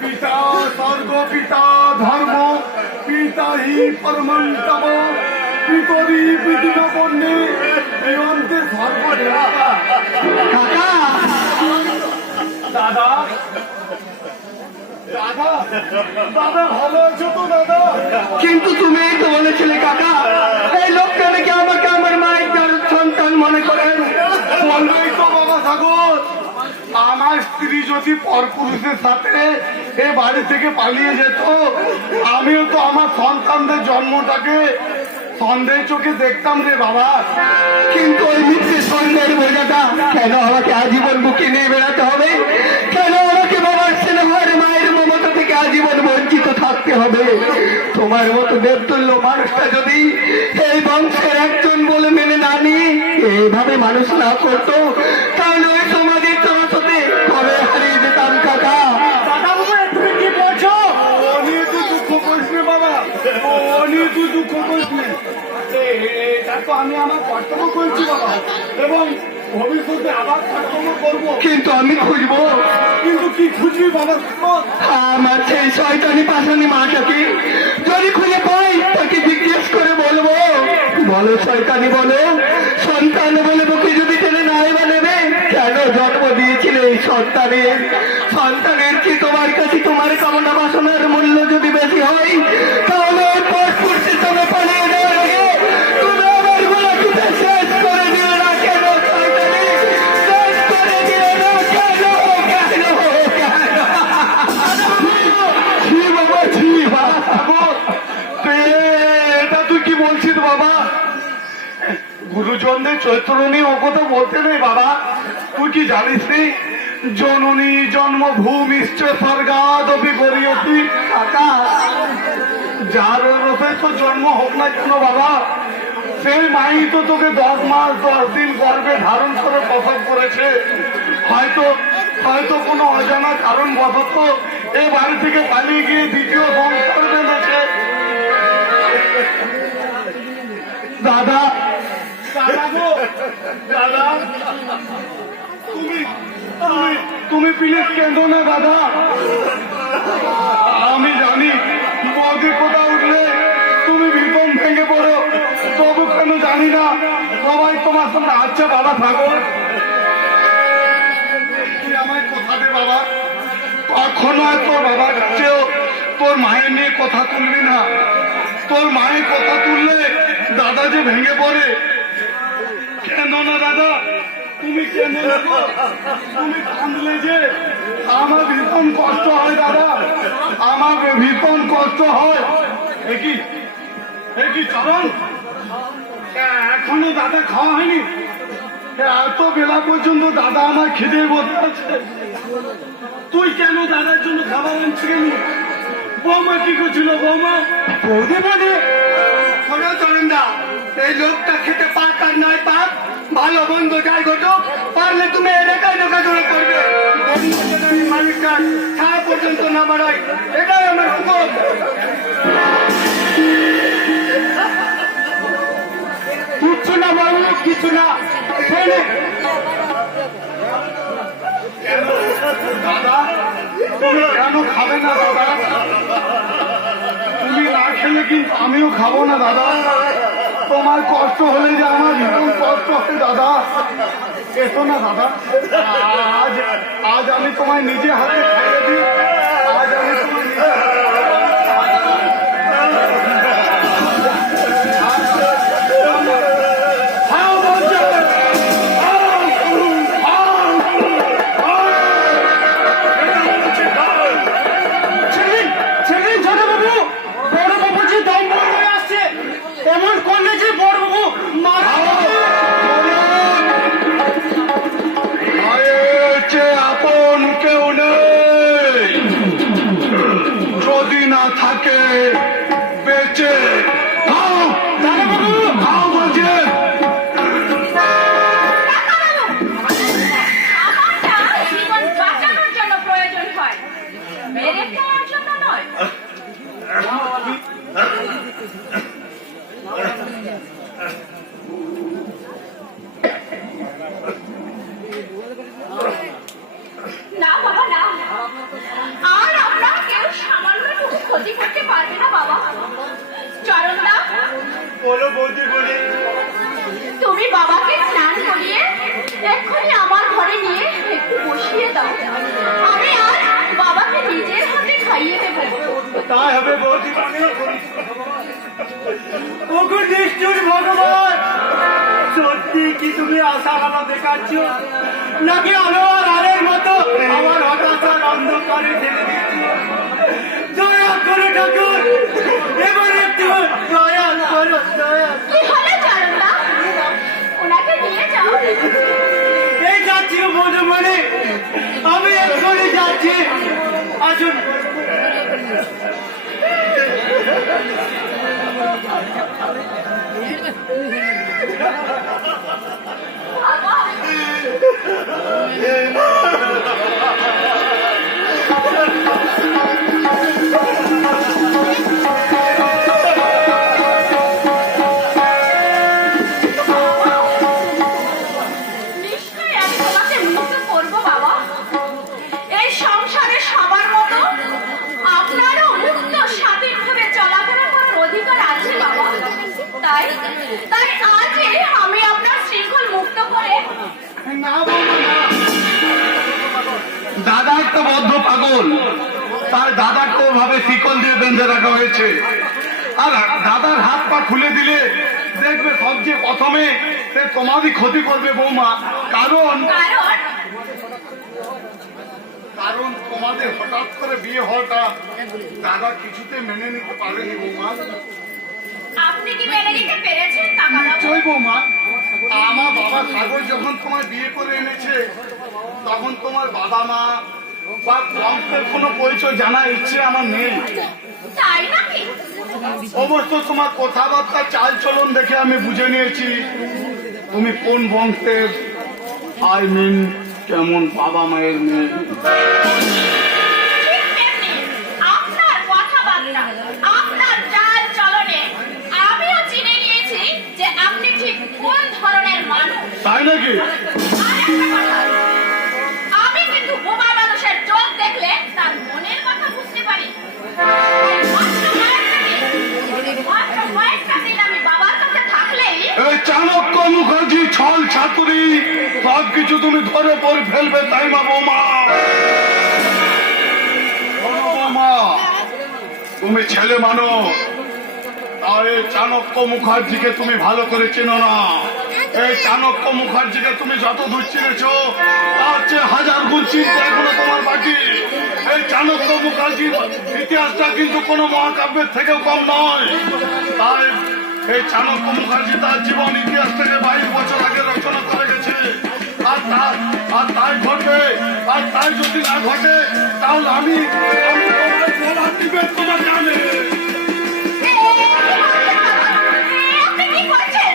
পিতা স্বর্গ পিতা ধর্ম পিতা হি পরমন্তম পিতরি পৃথিবী বন্যে জীবন্তে সর্বদেবতা। কাকা, দাদা দাদা দাদা ভালো আছো তো দাদা? কিন্তু তুমি তো বলেছিলে কাকা, এই লোকটা নাকি আমাকে আমার মায়ের সন্তান মনে করেন। বলবেই তো বাবা সাগর, আমার স্ত্রী যদি পরপুরুষের সাথে এ বাড়ি থেকে পালিয়ে যেত, আমিও তো আমার সন্তানদের জন্মটাকে সন্দেহ চোখে দেখতাম রে বাবা। কিন্তু ওই মিথ্যে সন্দেহের বোঝাটা কেন আমাকে আজীবন বুকে নিয়ে বেড়াতে হবে? কেন আমাকে বাবার স্নেহের মায়ের মমতা থেকে আজীবন বঞ্চিত থাকতে হবে? তোমার মতো দেবতুল্য মানুষটা যদি এই বংশের একজন বলে মেনে না নিয়ে এইভাবে মানুষ না করতো, তাহলে ওই সমাজের জনসাথে কবে হারিয়ে যেতাম কাকা। দাদাবাবু তুমি কি বলছো? অনেক দুঃখ করিস বাবা, অনেক দুঃখ করিস। এটা তো আমি আমার কর্তব্য করছি বাবা, এবং ভবিষ্যতে আবার কর্তব্য করবো। কিন্তু আমি খুঁজবো। কিন্তু কি খুঁজবি বাবা? আমার সেই শয়তানি পাশানি মাটাকে যদি খুঁজে পাই, তাকে জিজ্ঞেস করে বলবো, বলো শয়তানি বলো, সন্তান বলে বুকে যদি টেনে নাই বা নেবে, কেন জন্ম দিয়েছিলে এই সন্তানের? সন্তানের কি তোমার কাছে তোমার কামনা বাসনার মূল্য যদি বেশি হয়, তাহলে পরপুর সিস্টেমে পালিয়ে দেওয়ার আগে তুমি আমার গোলা টুটে শেষ করে দিও না কেন? শয়তানি শেষ করে দিও না কেন? ছি বাবা, ছি বাবা, এটা তুই কি বলছিস বাবা? গুরুজনদের চৈত্র নিয়ে ও কথা বলতে নেই বাবা। তুই কি জানিস নি, জননী জন্মভূমিশ্চ স্বর্গাদপি গরিয়সি। কাকা, যার রূপে তো জন্ম হোক না কেন বাবা, সেই মাই তো তোকে 10 মাস 10 দিন গর্ভে ধারণ করে প্রসব করেছে। হয়তো হয়তো কোনো অজানা কারণ বশত এ বাড়ি থেকে পালিয়ে গিয়ে দ্বিতীয় সংসার বেঁধেছে। দাদা, দাদা গো, দাদা, তুমি তুমি তুমি প্লিজ কেঁদো না দাদা। আমি জানি বৌদি কোথা উঠলে তুমি ভীষণ ভেঙে পড়ো, তবু কেন জানি না সবাই তোমার সঙ্গে আছে। বাবা ঠাকুর, তুই আমায় কথা দে বাবা, কখনো আর তোর বাবার কাছেও তোর মায়ের নিয়ে কথা তুলবি না। তোর মায়ের কথা তুললে দাদা যে ভেঙে পড়ে। কেন না দাদা, তুমি কেন না গো? তুমি কাঁদলে যে আমার ভীষণ কষ্ট হয় দাদা, আমার ভীষণ কষ্ট হয়। একই একই চরণ, এখনো দাদা খাওয়া হয়নি? এত বেলা পর্যন্ত দাদা আমার খিদে বসে আছে। তুই কেন দাদার জন্য খাবার আনছি কেন? বৌমা কি করছিল? বৌমা বৌদি বৌদি শোনো চরণদা, এই লোকটা খেতে পাক আর নয় পাক, ভালো বন্ধ যাই ঘটুক, পারলে তুমি এলাকায় ঢোকাঢোকা করবে। মানুষটা ছাড়া পর্যন্ত না বাড়াই, এটাই আমার হুকুম। কিছু না বাবু, কিছু না। দাদা, তুমি কেন খাবে না দাদা? তুমি না খেলে কিন্তু আমিও খাবো না দাদা। তোমার কষ্ট হলে যে আমার ভীষণ কষ্ট হয় দাদা। এসো না দাদা, আজ আজ আমি তোমায় নিজে হাতে খাইয়ে দিই। আজ আমি তোমায় নিজে থাকে বেঁচে খাও, খাও বলছে। জীবন বাঁচানোর জন্য প্রয়োজন হয়, মেরে ফেলার জন্য নয়। না বাবা না, আর আপনার কেউ সামান্য ক্ষতি করতে পারবে না বাবা। চরণদা, বলো বৌদি বলি। তুমি বাবাকে স্নান করিয়ে এক্ষুনি আমার ঘরে নিয়ে একটু বসিয়ে দাও। আমি আজ বাবাকে নিজের হাতে খাইয়ে দেবো। তাই হবে বৌদি বলি। ওগো নিষ্ঠুর ভগবান, সত্যি কি তুমি আশা আলো দেখাচ্ছ, নাকি আলো আর আলোর মতো আমার হতাশার অন্ধকারে ঠেলে দিচ্ছ? দয়া করো ঠাকুর, এবার একটু দয়া করো, দয়া। কি হলো চরণদা? ওনাকে নিয়ে যাও। এই যাচ্ছি মধুমণি, আমি এক্ষুনি যাচ্ছি। আসুন। নিশ্চয়ই আমি তোমাকে মুক্ত করবো বাবা। এই সংসারে সবার মতো আপনারও মুক্ত স্বাধীনভাবে চলাফেরা করার অধিকার আছে বাবা। তাই তাই আজই আমি আপনার শৃঙ্খল মুক্ত করে। না বৌমা না, দাদা একটা বদ্ধ পাগল, তার দাদাকে ওভাবে শিকল দিয়ে বেঁধে রাখা হয়েছে। আর দাদার হাত পা খুলে দিলে দেখবে সবচেয়ে প্রথমে সে তোমারই ক্ষতি করবে বৌমা। কারণ কারণ কারণ তোমাদের হঠাৎ করে বিয়ে হওয়াটা দাদা কিছুতে মেনে নিতে পারেনি বৌমা। আপনি কি মেনে নিতে পেরেছেন কাকাবাবু? নিশ্চয় বৌমা, আমার বাবা সাগর যখন তোমার বিয়ে করে এনেছে তখন তোমার বাবা মা বা বংশের কোনো পরিচয় জানার ইচ্ছে আমার নেই। তাই নাকি? অবশ্য তোমার কথাবার্তা চাল চলন দেখে আমি বুঝে নিয়েছি তুমি কোন বংশের, আই মিন কেমন বাবা মায়ের মেয়ে। ঠিক তেমনি আপনার কথাবার্তা, আপনার চাল চলনে আমিও চিনে নিয়েছি যে আপনি ঠিক কোন ধরনের মানুষ। তাই নাকি? আরেকটা কথা, আমি কিন্তু বোবা মানুষের চোখ দেখলে তার মনের কথা বুঝতে পারি। মাত্র কয়েকটা দিন আমি বাবার কাছে থাকলেই এই চাণক্য মুখার্জি ছল ছাতুরি সব কিছু তুমি ধরে পরে ফেলবে, তাই না বৌমা? শোনো বৌমা, তুমি ছেলে মানুষ, আর এই চাণক্য মুখার্জিকে তুমি ভালো করে চেনো না। এই চাণক্য মুখার্জিকে তুমি যত দূর চিনেছ তার চেয়ে হাজার গুণ চিনতে এখনো তোমার বাকি। এই চাণক্য মুখার্জির ইতিহাসটা কিন্তু কোনো মহাকাব্যের থেকেও কম নয়। তাই এই চাণক্য মুখার্জি তার জীবন ইতিহাস থেকে 22 বছর আগে রচনা করে গেছে। আর তাই ঘটবে, আর তাই যদি না ঘটে তাহলে আমি তোমাকে বলার দিবে তোমার জানে। আপনি কি করছেন?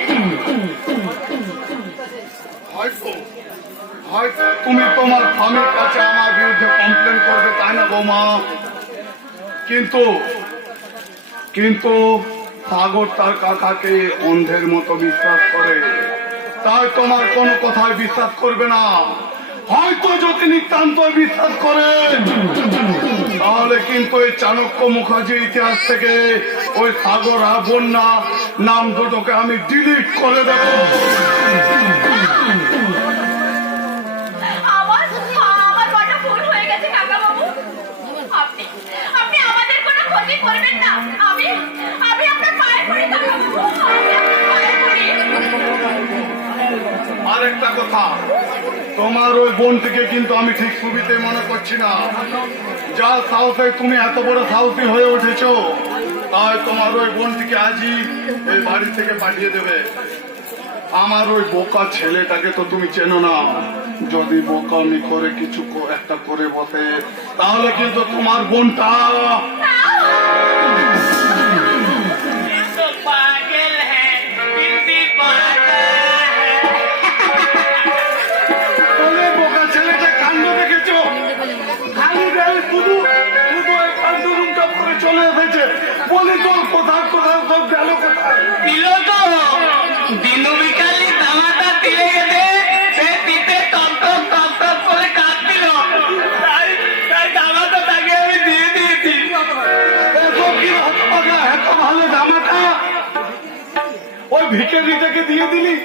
হয়তো তুমি তোমার স্বামীর কাছে আমার বিরুদ্ধে কমপ্লেন করবে, তাই না বৌমা? কিন্তু সাগর তার কাকাকে অন্ধের মতো বিশ্বাস করে, তাই তোমার কোনো কথায় বিশ্বাস করবে না। হয়তো যদি নিতান্ত বিশ্বাস করে তাহলে কিন্তু এই চাণক্য মুখার্জির ইতিহাস থেকে ওই সাগর আর বন্যা নাম দুটোকে আমি ডিলিট করে দেবো। আমার বড় ভুল হয়ে গেছে কাকাবাবু। আপনি আমাদের কোনো ক্ষতি করবেন না। আমি আপনার পায়ে পড়ি কাকাবাবু, আমি আপনার পায়ে পড়ি। আরেকটা কথা, তোমার ওই বোনটিকে কিন্তু আমি ঠিক সুবিধে মনে করছি না। যা সাহসে তুমি এত বড় সাহসী হয়ে উঠেছ, তাই তোমার ওই বোনটিকে আজই এই বাড়ি থেকে পাঠিয়ে দেবে। আমার ওই বোকা ছেলেটাকে তো তুমি চেনো না। যদি বোকামি করে কিছু একটা করে বসে তাহলে কিন্তু তোমার বোনটা पागल है बिल्कुल पागल है। বলে বোকা ছেলেটা কাণ্ড দেখেছো? খালি গায়ে শুধু শুধু এই কাণ্ড রুমটা পরে চলে এসেছে। বলি তোর কোথাও সব গেল কোথায়? দিলো তো দিনু বিকালি দামাটা দিলে গেছে, সে পিঠে টক টক টক টক করে কাঁদছিল। তাই দামাটা তাকে আমি দিয়ে দিয়েছি। এত কি হতভাগা, এত ভালো জামাটা ওই ভিখারিটাকে দিয়ে দিলি?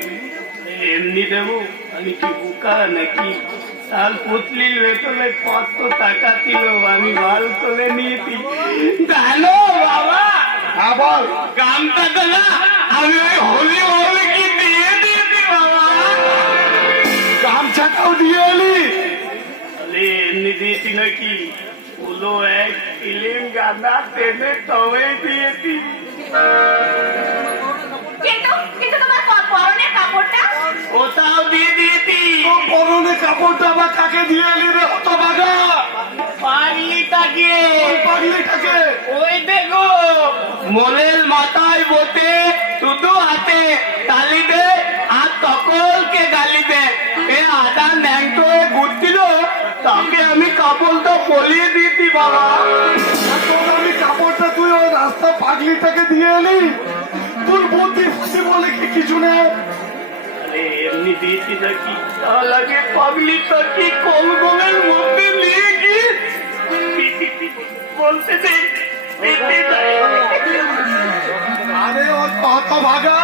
এমনি দেবো? আমি কি বোকা নাকি? তার পুতলির বেতনে কত টাকা ছিল, আমি ভাল করে নিয়েছি জানো বাবা। আবার গামটা তো না, আমি ওই হোলি হোলি কি দিয়ে দিয়েছি বাবা। গামছাটাও দিয়ে এলি? আরে এমনি দিয়েছি নাকি? পুরো এক ফিলিম গাঁদা টেনে তবে দিয়েছি। কিন্তু তোমার পরনের কাপড়টা? ওটাও দিয়ে দিয়েছি। তোর পরনে কাপড়টা আবার কাকে দিয়ে এলি রে হতভাগা? পাগলিটাকে, ওই পাগলিটাকে? ওই দেখো মোলের মাথায় বসে শুধু হাতে তালি দে আর সকলকে গালি দে। এ আদা ন্যাংটো হয়ে ঘুরছিল, তাকে আমি কাপড়টা পলিয়ে দিয়েছি বাবা। আর তোর আমি কাপড়টা তুই ওই রাস্তা পাগলিটাকে দিয়ে এলি? তোর বুদ্ধি ফুদ্ধি বলে কি কিছু নেই? আরে এমনি দিয়েছি নাকি? তার আগে পাগলিটা কি কলগমের মধ্যে নিয়ে গিয়ে বলতে দে। আরে ওর হতভাগা,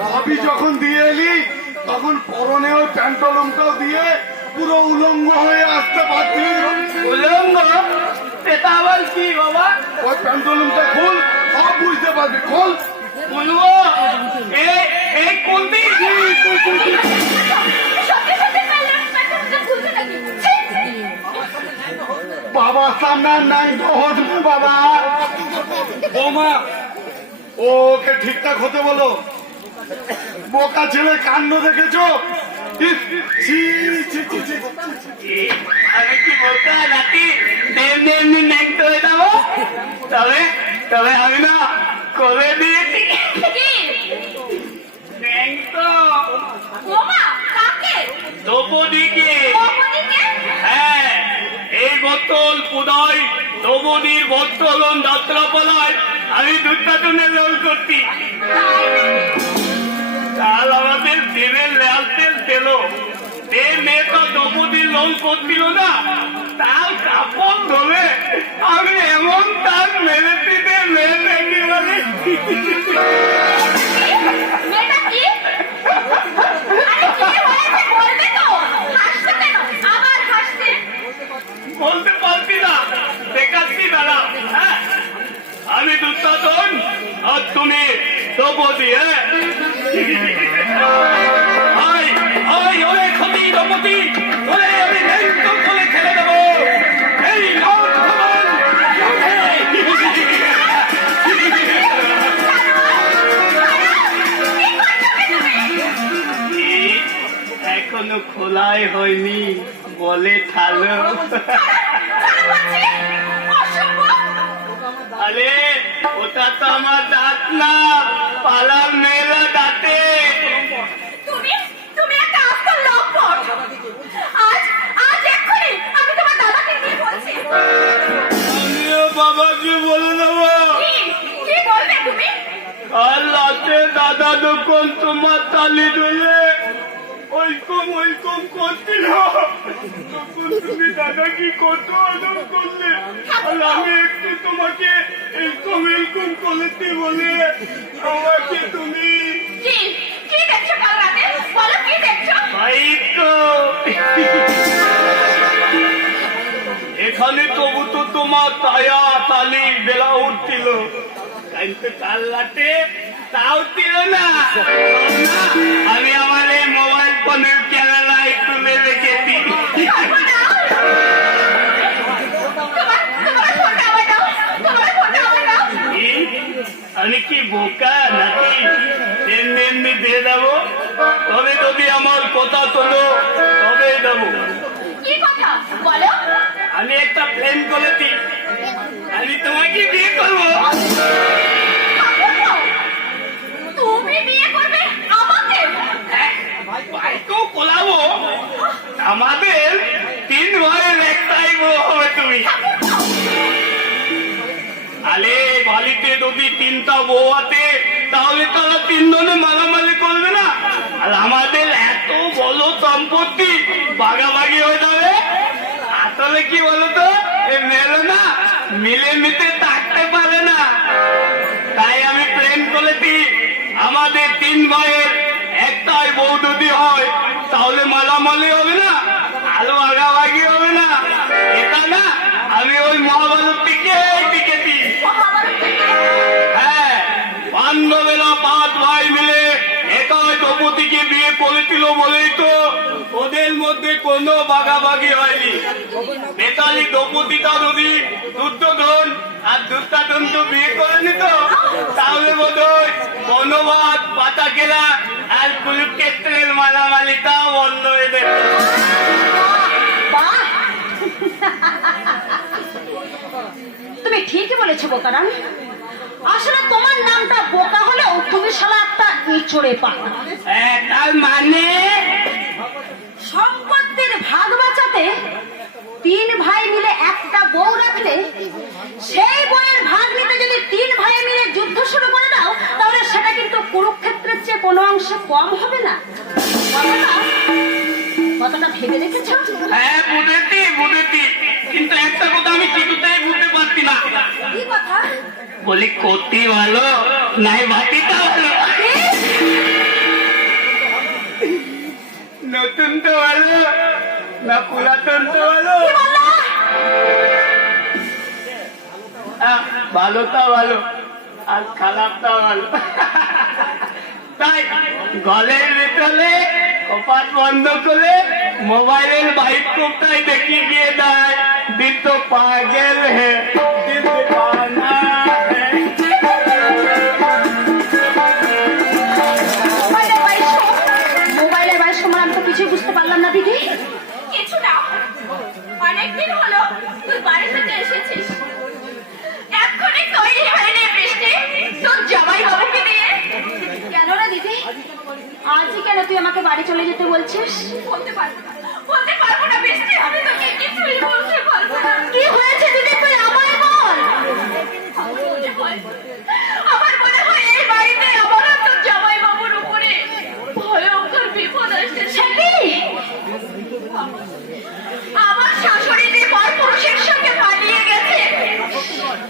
ভাবি যখন দিয়ে এলি তখন পরনে ওই প্যান্টলুমটাও দিয়ে পুরো উলঙ্গ হয়ে আসতে পারতি। উলঙ্গ? সেটা আবার কি বাবা? ওই প্যান্টলুমটা খোল, সব বুঝতে পারবি। খোল। বলবো এই কোনটি? সত্যি প্যান্টটা খুলছে নাকি? ছি! বাবা সামনে নাই তো হতবো বাবা। বৌমা, ওকে ঠিকঠাক হতে বলো। বোকা ছেলে কাণ্ড দেখেছো? ইস, ছি, ছি, ছি, ছি, ছি। আমি কি বোকা নাকি? এমনি এমনি ন্যাংটো হয়ে যাবো? তবে আমি না করে দিয়েছি কি? ন্যাংটো। ওমা, কাকে? দ্রৌপদীকে। দ্রৌপদীকে? হ্যাঁ, এই বোতল পুদয় দ্রৌপদীর বর্তলন যাত্রাপালায় আমি দুর্যোধনের রোল করছি। তাই নাকি? কাল আমাদের দেবের লাল তেল তেল এই মেয়েটা দ্রৌপদীর রোল করছিল না, তার কাপড় ধরে আমি এমন তার মেরেছি যে মেয়ে দেখি বলে মেয়েটা কি? আরে কি হয়েছে বলবে তো? হাসছো কেন? আবার হাসছে। বলতে পারছি না, দেখাচ্ছি দাঁড়া। হ্যাঁ, আমি দুর্যোধন আর তুমি দ্রৌপদী। হ্যাঁ, ওরে ক্ষতি দ্রৌপদী, ওরে আমি একদম বলে ছেড়ে দেবো। এই নাও ভগবান। এখনো খোলাই হয়নি, বলে ঠালো। আরে ওটা তো আমার দাঁত না, পালার মেলা দাঁতে। তুমি তুমি একটা আস্ত লম্পট। আজ আজ এক্ষুনি আমি তোমার দাদাকে নিয়ে বলছি। আমিও বাবাকে বলে দেবো। কি কি বলবে তুমি? আর রাতে দাদা যখন তোমার তালি ধরে ওইরকম করছিল, তখন তুমি দাদা কি কত আদর করলে, আর আমি একটু তোমাকে এরকম করেছি বলে আমাকে তুমি কি কি দেখছো কাল রাতে? বলো কি দেখছো? ভাই তো এখানে তবু তো তোমার তায়া তালি বেলা উঠছিল, কিন্তু কাল রাতে তাও ছিল না। আমি আমার এই মোবাইল ফোনের ক্যামেরায় তুলে রেখেছি। আমি কি বোকা নাকি? এমনি এমনি দিয়ে দেবো? তবে যদি আমার কথা শোনো তবেই দেবো। কি কথা বলো? আমি একটা প্ল্যান করেছি, আমি তোমাকে বিয়ে করবো। তুমি বিয়ে করবে আমাকে? ভাইকেও কোলাবো। আমাদের 3 ভাইয়ের একটাই বউ হবে তুমি। আরে বাড়িতে যদি 3টা বউ আছে তাহলে তারা 3 জনে মালামালি করবে না? আর আমাদের এত বড় সম্পত্তি ভাগাভাগি হয়ে যাবে। আসলে কি বলতো, এই মেলে না মিলেমিশে থাকতে পারে না। তাই আমি প্ল্যান করেছি, আমাদের 3 ভাইয়ের একটাই বউ যদি হয় তাহলে মালামালি হবে না, আলো ভাগাভাগি হবে না। এটা না আমি ওই মহাভারত থেকে শিখেছি। হ্যাঁ, পাণ্ডবেরা 5 ভাই মিলে একাই দ্রৌপদীকে বিয়ে করেছিল বলেই তো ওদের মধ্যে কোনো ভাগাভাগি হয়নি। বেতালি দ্রৌপদীটা যদি দুর্যোধন আর দুর্যোধন তো বিয়ে করে নিত তাহলে বোধ হয় বনবাদ পাতা কেনা আর কুরুক্ষেত্রের মালামালিটাও বন্ধ হয়ে যেত। তুমি ঠিকই বলেছো বোকারাম। আসলে তোমার নামটা বোকা হলেও তুমি শালা একটা ইঁচড়ে পাতা। তার মানে সম্পত্তির ভাগ বাঁচাতে 3 ভাই মিলে একটা বউ রাখলে সেই বউয়ের ভাগ নিতে যদি 3 ভাই মিলে যুদ্ধ শুরু করে দাও তাহলে সেটা কিন্তু কুরুক্ষেত্রের চেয়ে কোনো অংশে কম হবে না। কথাটা ভেবে দেখেছো? হ্যাঁ বুঝেছি, কিন্তু একটা কথা আমি কিছুতেই বুঝতে পারছি না। কি কথা? বলি কতি ভালো নাই ভাটিটা ভালো, নতুন তো ভালো না পুরাতন তো ভালো? ভালোটা ভালো আর খারাপটা ভালো। তাই গলের ভেতরে কপাট বন্ধ করে মোবাইলের বাইকটাই দেখিয়ে গিয়ে দেয়, দিল তো পাগল হে দিল দিওয়ানা হে। মোবাইলের বাইশ সময় আমি তো কিছুই বুঝতে পারলাম না দিদি। কিছু না, অনেকদিন হলো তুই বাড়ি থেকে এসেছিস, এক্ষুনি তৈরি হয়নি বৃষ্টি তোর জামাই বাবুকে নিয়ে। কেন রে দিদি, আজই কেন তুই আমাকে বাড়ি চলে যেতে বলছিস? বলতে পারবো না, বলতে পারবো না বৃষ্টি, আমি তোকে কিছুই বলতে পারবো না। কি হয়েছে দিদি, তুই আমায় বল। আমার মনে হয় এই বাড়িতে আমার তো জামাই বাবুর উপরে ভয়ঙ্কর বিপদ আসছে। সেটি আমার শাশুড়ি যে পর পুরুষের সঙ্গে পালিয়ে গেছে,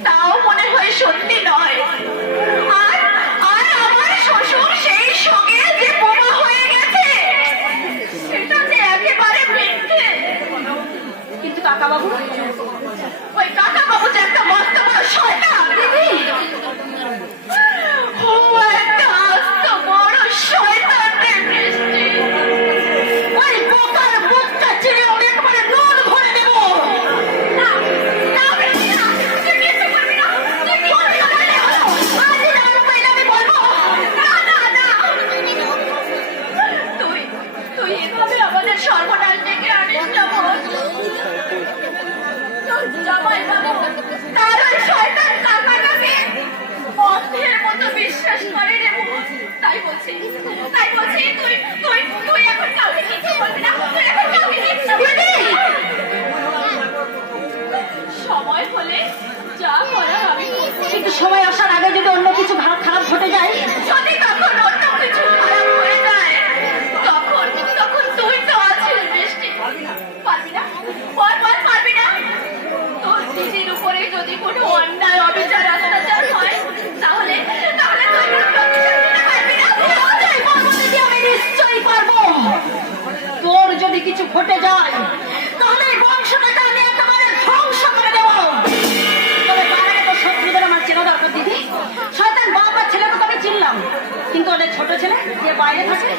তাও মনে হয় সত্যি নয়। আর আর আমার শ্বশুর সেই সঙ্গে যে বোমা হয়ে গেছে, সেটা যে একেবারে মিথ্যে। কিন্তু কাকাবাবু, ওই কাকাবাবু যে একটা মস্ত বড় শয়তান দিদি, ও একটা আস্ত বড় শয়তান রে বৃষ্টি। ওই বোকার বুকটা চিরে আমি একেবারে নুন ভরে দেব। না, না বৃষ্টি, না, তুই কিছু করবি না, তুই কি করবি না বললে হলো। আজই না পাইলে আমি বলবো। না, না, না, তুই তুই এভাবে আমাদের সর্বনাশ ডেকে আনিস না বোন। তোর জামাই বাবু তার ওই শয়তান কাকাটাকে অন্ধের মতো বিশ্বাস করে রে বোন। তাই বলছি তুই তুই তুই এখন কাউকে কিছু বলবি না, তুই এখন কাউকে কিছু বলবি না। সময় হলে যা করার আমি করবো। কিন্তু সময় আসার আগে যদি অন্য কিছু খারাপ ঘটে যায়, যদি তখন অন্য কিছু খারাপ হয়ে যায়, তখন তখন তুই তো আছিস বৃষ্টি। পারবি না, পারবি না। তোর দিদির উপরে যদি কোনো অন্যায় অবিচার অত্যাচার হয়, তাহলে তাহলে তুই কোনো প্রতিশোধ নিতে পারবি না। অজয় বলবো দিদি, আমি নিশ্চয়ই পারবো। তোর যদি কিছু ঘটে যায়, তাহলে এই বংশটাকে আমি একেবারে ধ্বংস করে দেবো। তবে তার আগে তো শত্রুদের আমার চেনা দরকার দিদি। শয়তান বাপ আর ছেলেকে তো আমি চিনলাম, কিন্তু ওদের ছোট ছেলে যে বাইরে থাকে,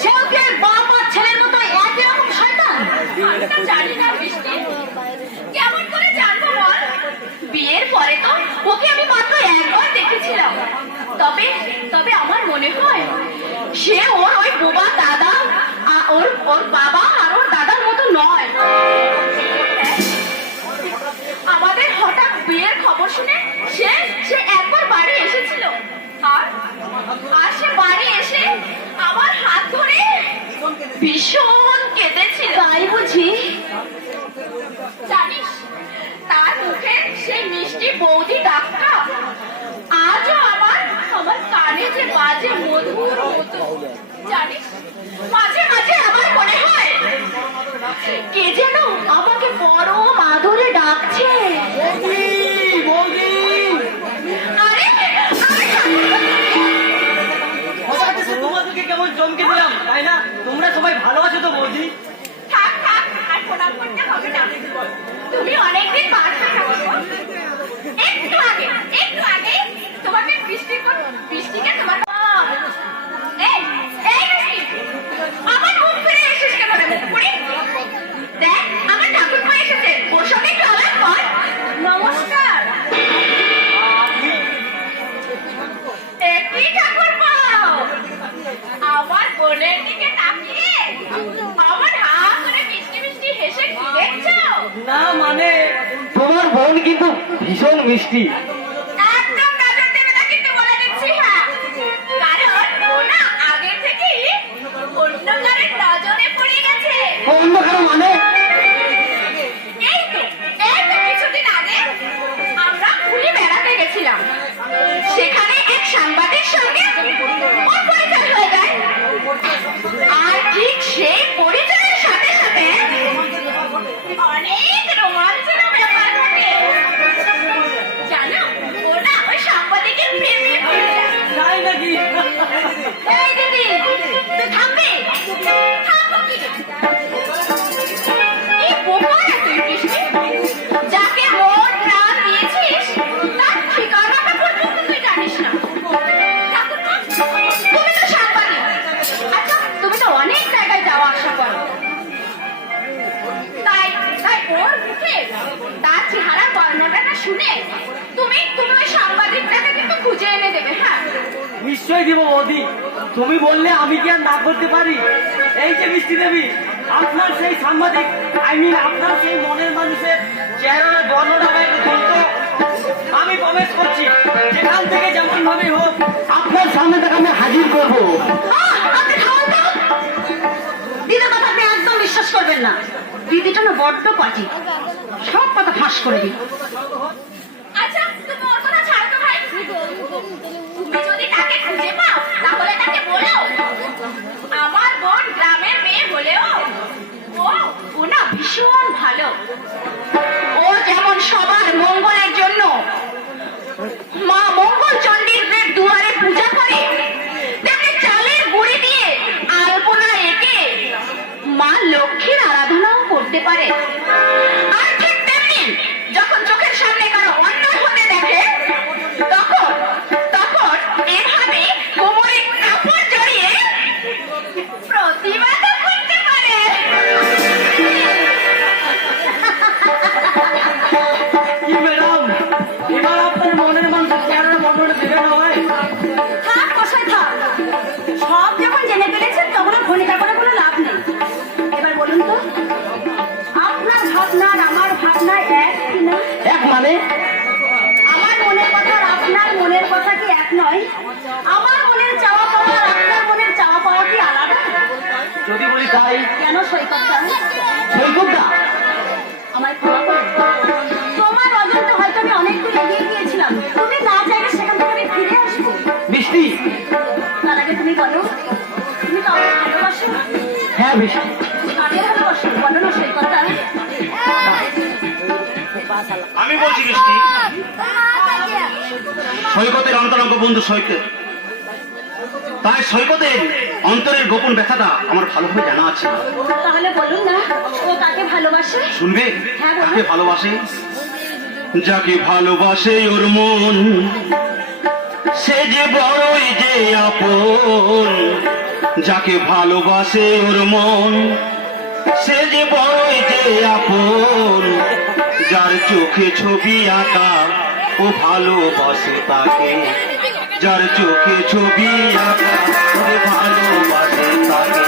সেও কি বাপ আর ছেলের মতো একই রকম শয়তান? আমি তো জানি না বৃষ্টি, কেমন করে জানবো বল? বিয়ের পরে তো ওকে আমি মাত্র একবার দেখেছিলাম। তবে তবে আমার মনে হয় সে ওর ওই বোবা দাদা, ওর বাবা আর ওর দাদার মতো নয়। আমাদের হঠাৎ বিয়ের খবর শুনে সে একবার বাড়ি এসেছিল, আর সে বাড়ি এসে আমার হাত ধরে ভীষণ কেঁদেছিল। তাই বুঝি? জানিস, তার মুখে সেই মিষ্টি বৌদি ডাকটা আজও আমার কানে যে বাজে মধুর মতো। জানিস, মাঝে মাঝে আমার মনে হয় কে যেন আমাকে বড় মাধুরে ডাকছে। আরে তোমাদেরকে কেমন চমকে দিলাম, তাই না? তোমরা সবাই ভালো আছো তো বৌদি? থাক থাক, আর প্রণাম করতে হবে না। তুমি অনেকদিন বাদ থাকো। একটু আগে তোমাকে বৃষ্টিকে তোমার এই বৃষ্টি, আমার মুখ ফিরে এসেছিস কেন রে মুখপুরি? দেখ, আমার ঠাকুরমা এসেছে, ওর সঙ্গে একটু আলাপ কর। নমস্কার। একই ঠাকুরমা, আমার বোনের দিকে তাকিয়ে আমার হা করে মিষ্টি মিষ্টি হেসে কি দেখছো? না মানে, তোমার বোন কিন্তু ভীষণ মিষ্টি। একদম নজর দেবে না কিন্তু বলে দিচ্ছি। হ্যাঁ, কারণ ও না আগে থেকেই অন্য কারের নজরে পড়ে গেছে। অন্য কারো মানে? এই তো কিছুদিন আগে আমরা ঘুরে বেড়াতে গেছিলাম, সেখানে এক সাংবাদিক সঙ্গে ওর পরিচয় হয়ে যায়। আর ঠিক সেই পরিচয়ের সাথে সাথে অনেক রোমাঞ্চের ব্যাপার ঘটে। জানো, ও না ওই সাংবাদিকের প্রেমে পড়ে যায়। তাই নাকি? এই দিদি, তুই থামবি? থামবো কি? এই বোকা রে তুই বৃষ্টি, যাকে মন প্রাণ দিয়েছিস তার ঠিকানাটা পর্যন্ত তুই জানিস না। ঠাকুরমা, তুমি তো সাংবাদিক, আচ্ছা তুমি তো অনেক জায়গায় যাওয়া আসা করো, তাই ওর মুখে তার চেহারা বর্ণনাটা শুনে তুমি ওই সাংবাদিকটাকে কিন্তু খুঁজে এনে দেবে। হ্যাঁ, নিশ্চয়ই দিব বৌদি, তুমি বললে আমি কি আর না করতে পারি? এই যে মিষ্টি দেবী, আপনার সেই সাংবাদিক, আপনার সেই মনের মানুষের চেহারার বর্ণনাটা একটু বলতো। আমি প্রবেশ করছি, যেখান থেকে যেমন ভাবে হোক আপনার সামনে থেকে আমি হাজির করবো। আপনি থামুন তো। বিশ্বাস করবেন না, দিদিটা না বড্ড পাটি, সব কথা ফাঁস করে দিই। আচ্ছা তুমি ওর কথা ছাড়ো তো ভাই, তুমি যদি তাকে খুঁজে পাও তাহলে তাকে বলো আমার বোন গ্রামের মেয়ে বলেও ও না ভীষণ ভালো। ও যেমন সবার মঙ্গলের জন্য মা মঙ্গল চণ্ডীর দুয়ারে পূজা করে, তেমনি চালের গুঁড়ি দিয়ে আলপনা এঁকে মা লক্ষ্মীর আরাধনাও করতে পারে। আর ঠিক তেমনি যখন চোখের সামনে কারো অন্যায় হতে দেখে তখন তখন এভাবে কোমরে কাপড় জড়িয়ে প্রতিবাদ করতে পারে। কি ম্যাডাম, এবার আপনার মনের মানুষ চেহারার বর্ণনা দেবেন আমায়? থাক কষাই থাক, সব যখন জেনে ফেলেছেন তখন আর খনিকা করে কোনো লাভ নেই। এবার বলুন তো, আপনার ভাবনা আর আমার ভাবনা এক কি না? এক মানে? আমার মনের কথা আর আপনার মনের কথা কি এক নয়? আমার মনের চাওয়া পাওয়া আর আপনার মনের চাওয়া পাওয়া কি আলাদা? যদি বলি তাই। কেন সৈকতটা? সৈকতটা আমায় ক্ষমা করো, তোমার অজন্তে হয়তো আমি অনেক দূর এগিয়ে গিয়েছিলাম, তুমি না চাইলে সেখান থেকে আমি ফিরে আসবো। বৃষ্টি। তার আগে তুমি বলো, তুমি তো আমাকে ভালোবাসো? হ্যাঁ বৃষ্টি। কাকে ভালোবাসো বলো না সৈকতটা? আমি বলছি বৃষ্টি, সৈকতের অন্তরঙ্গ বন্ধু সৈকত, তাই সৈকতের অন্তরের গোপন ব্যথাটা আমার ভালোভাবে জানা আছে। তাহলে বলুন না, ও কাকে ভালোবাসে? শুনবে? হ্যাঁ, বলো। কাকে ভালোবাসে? যাকে ভালোবাসে ওর মন, সে যে বড়ই যে আপন। যাকে ভালোবাসে ওর মন, সে যে বড়ই যে আপন। যার চোখে ছবি আঁকা ও ভালোবাসে তাকে, যার চোখে ছবি আঁকা ও ভালোবাসে তাকে।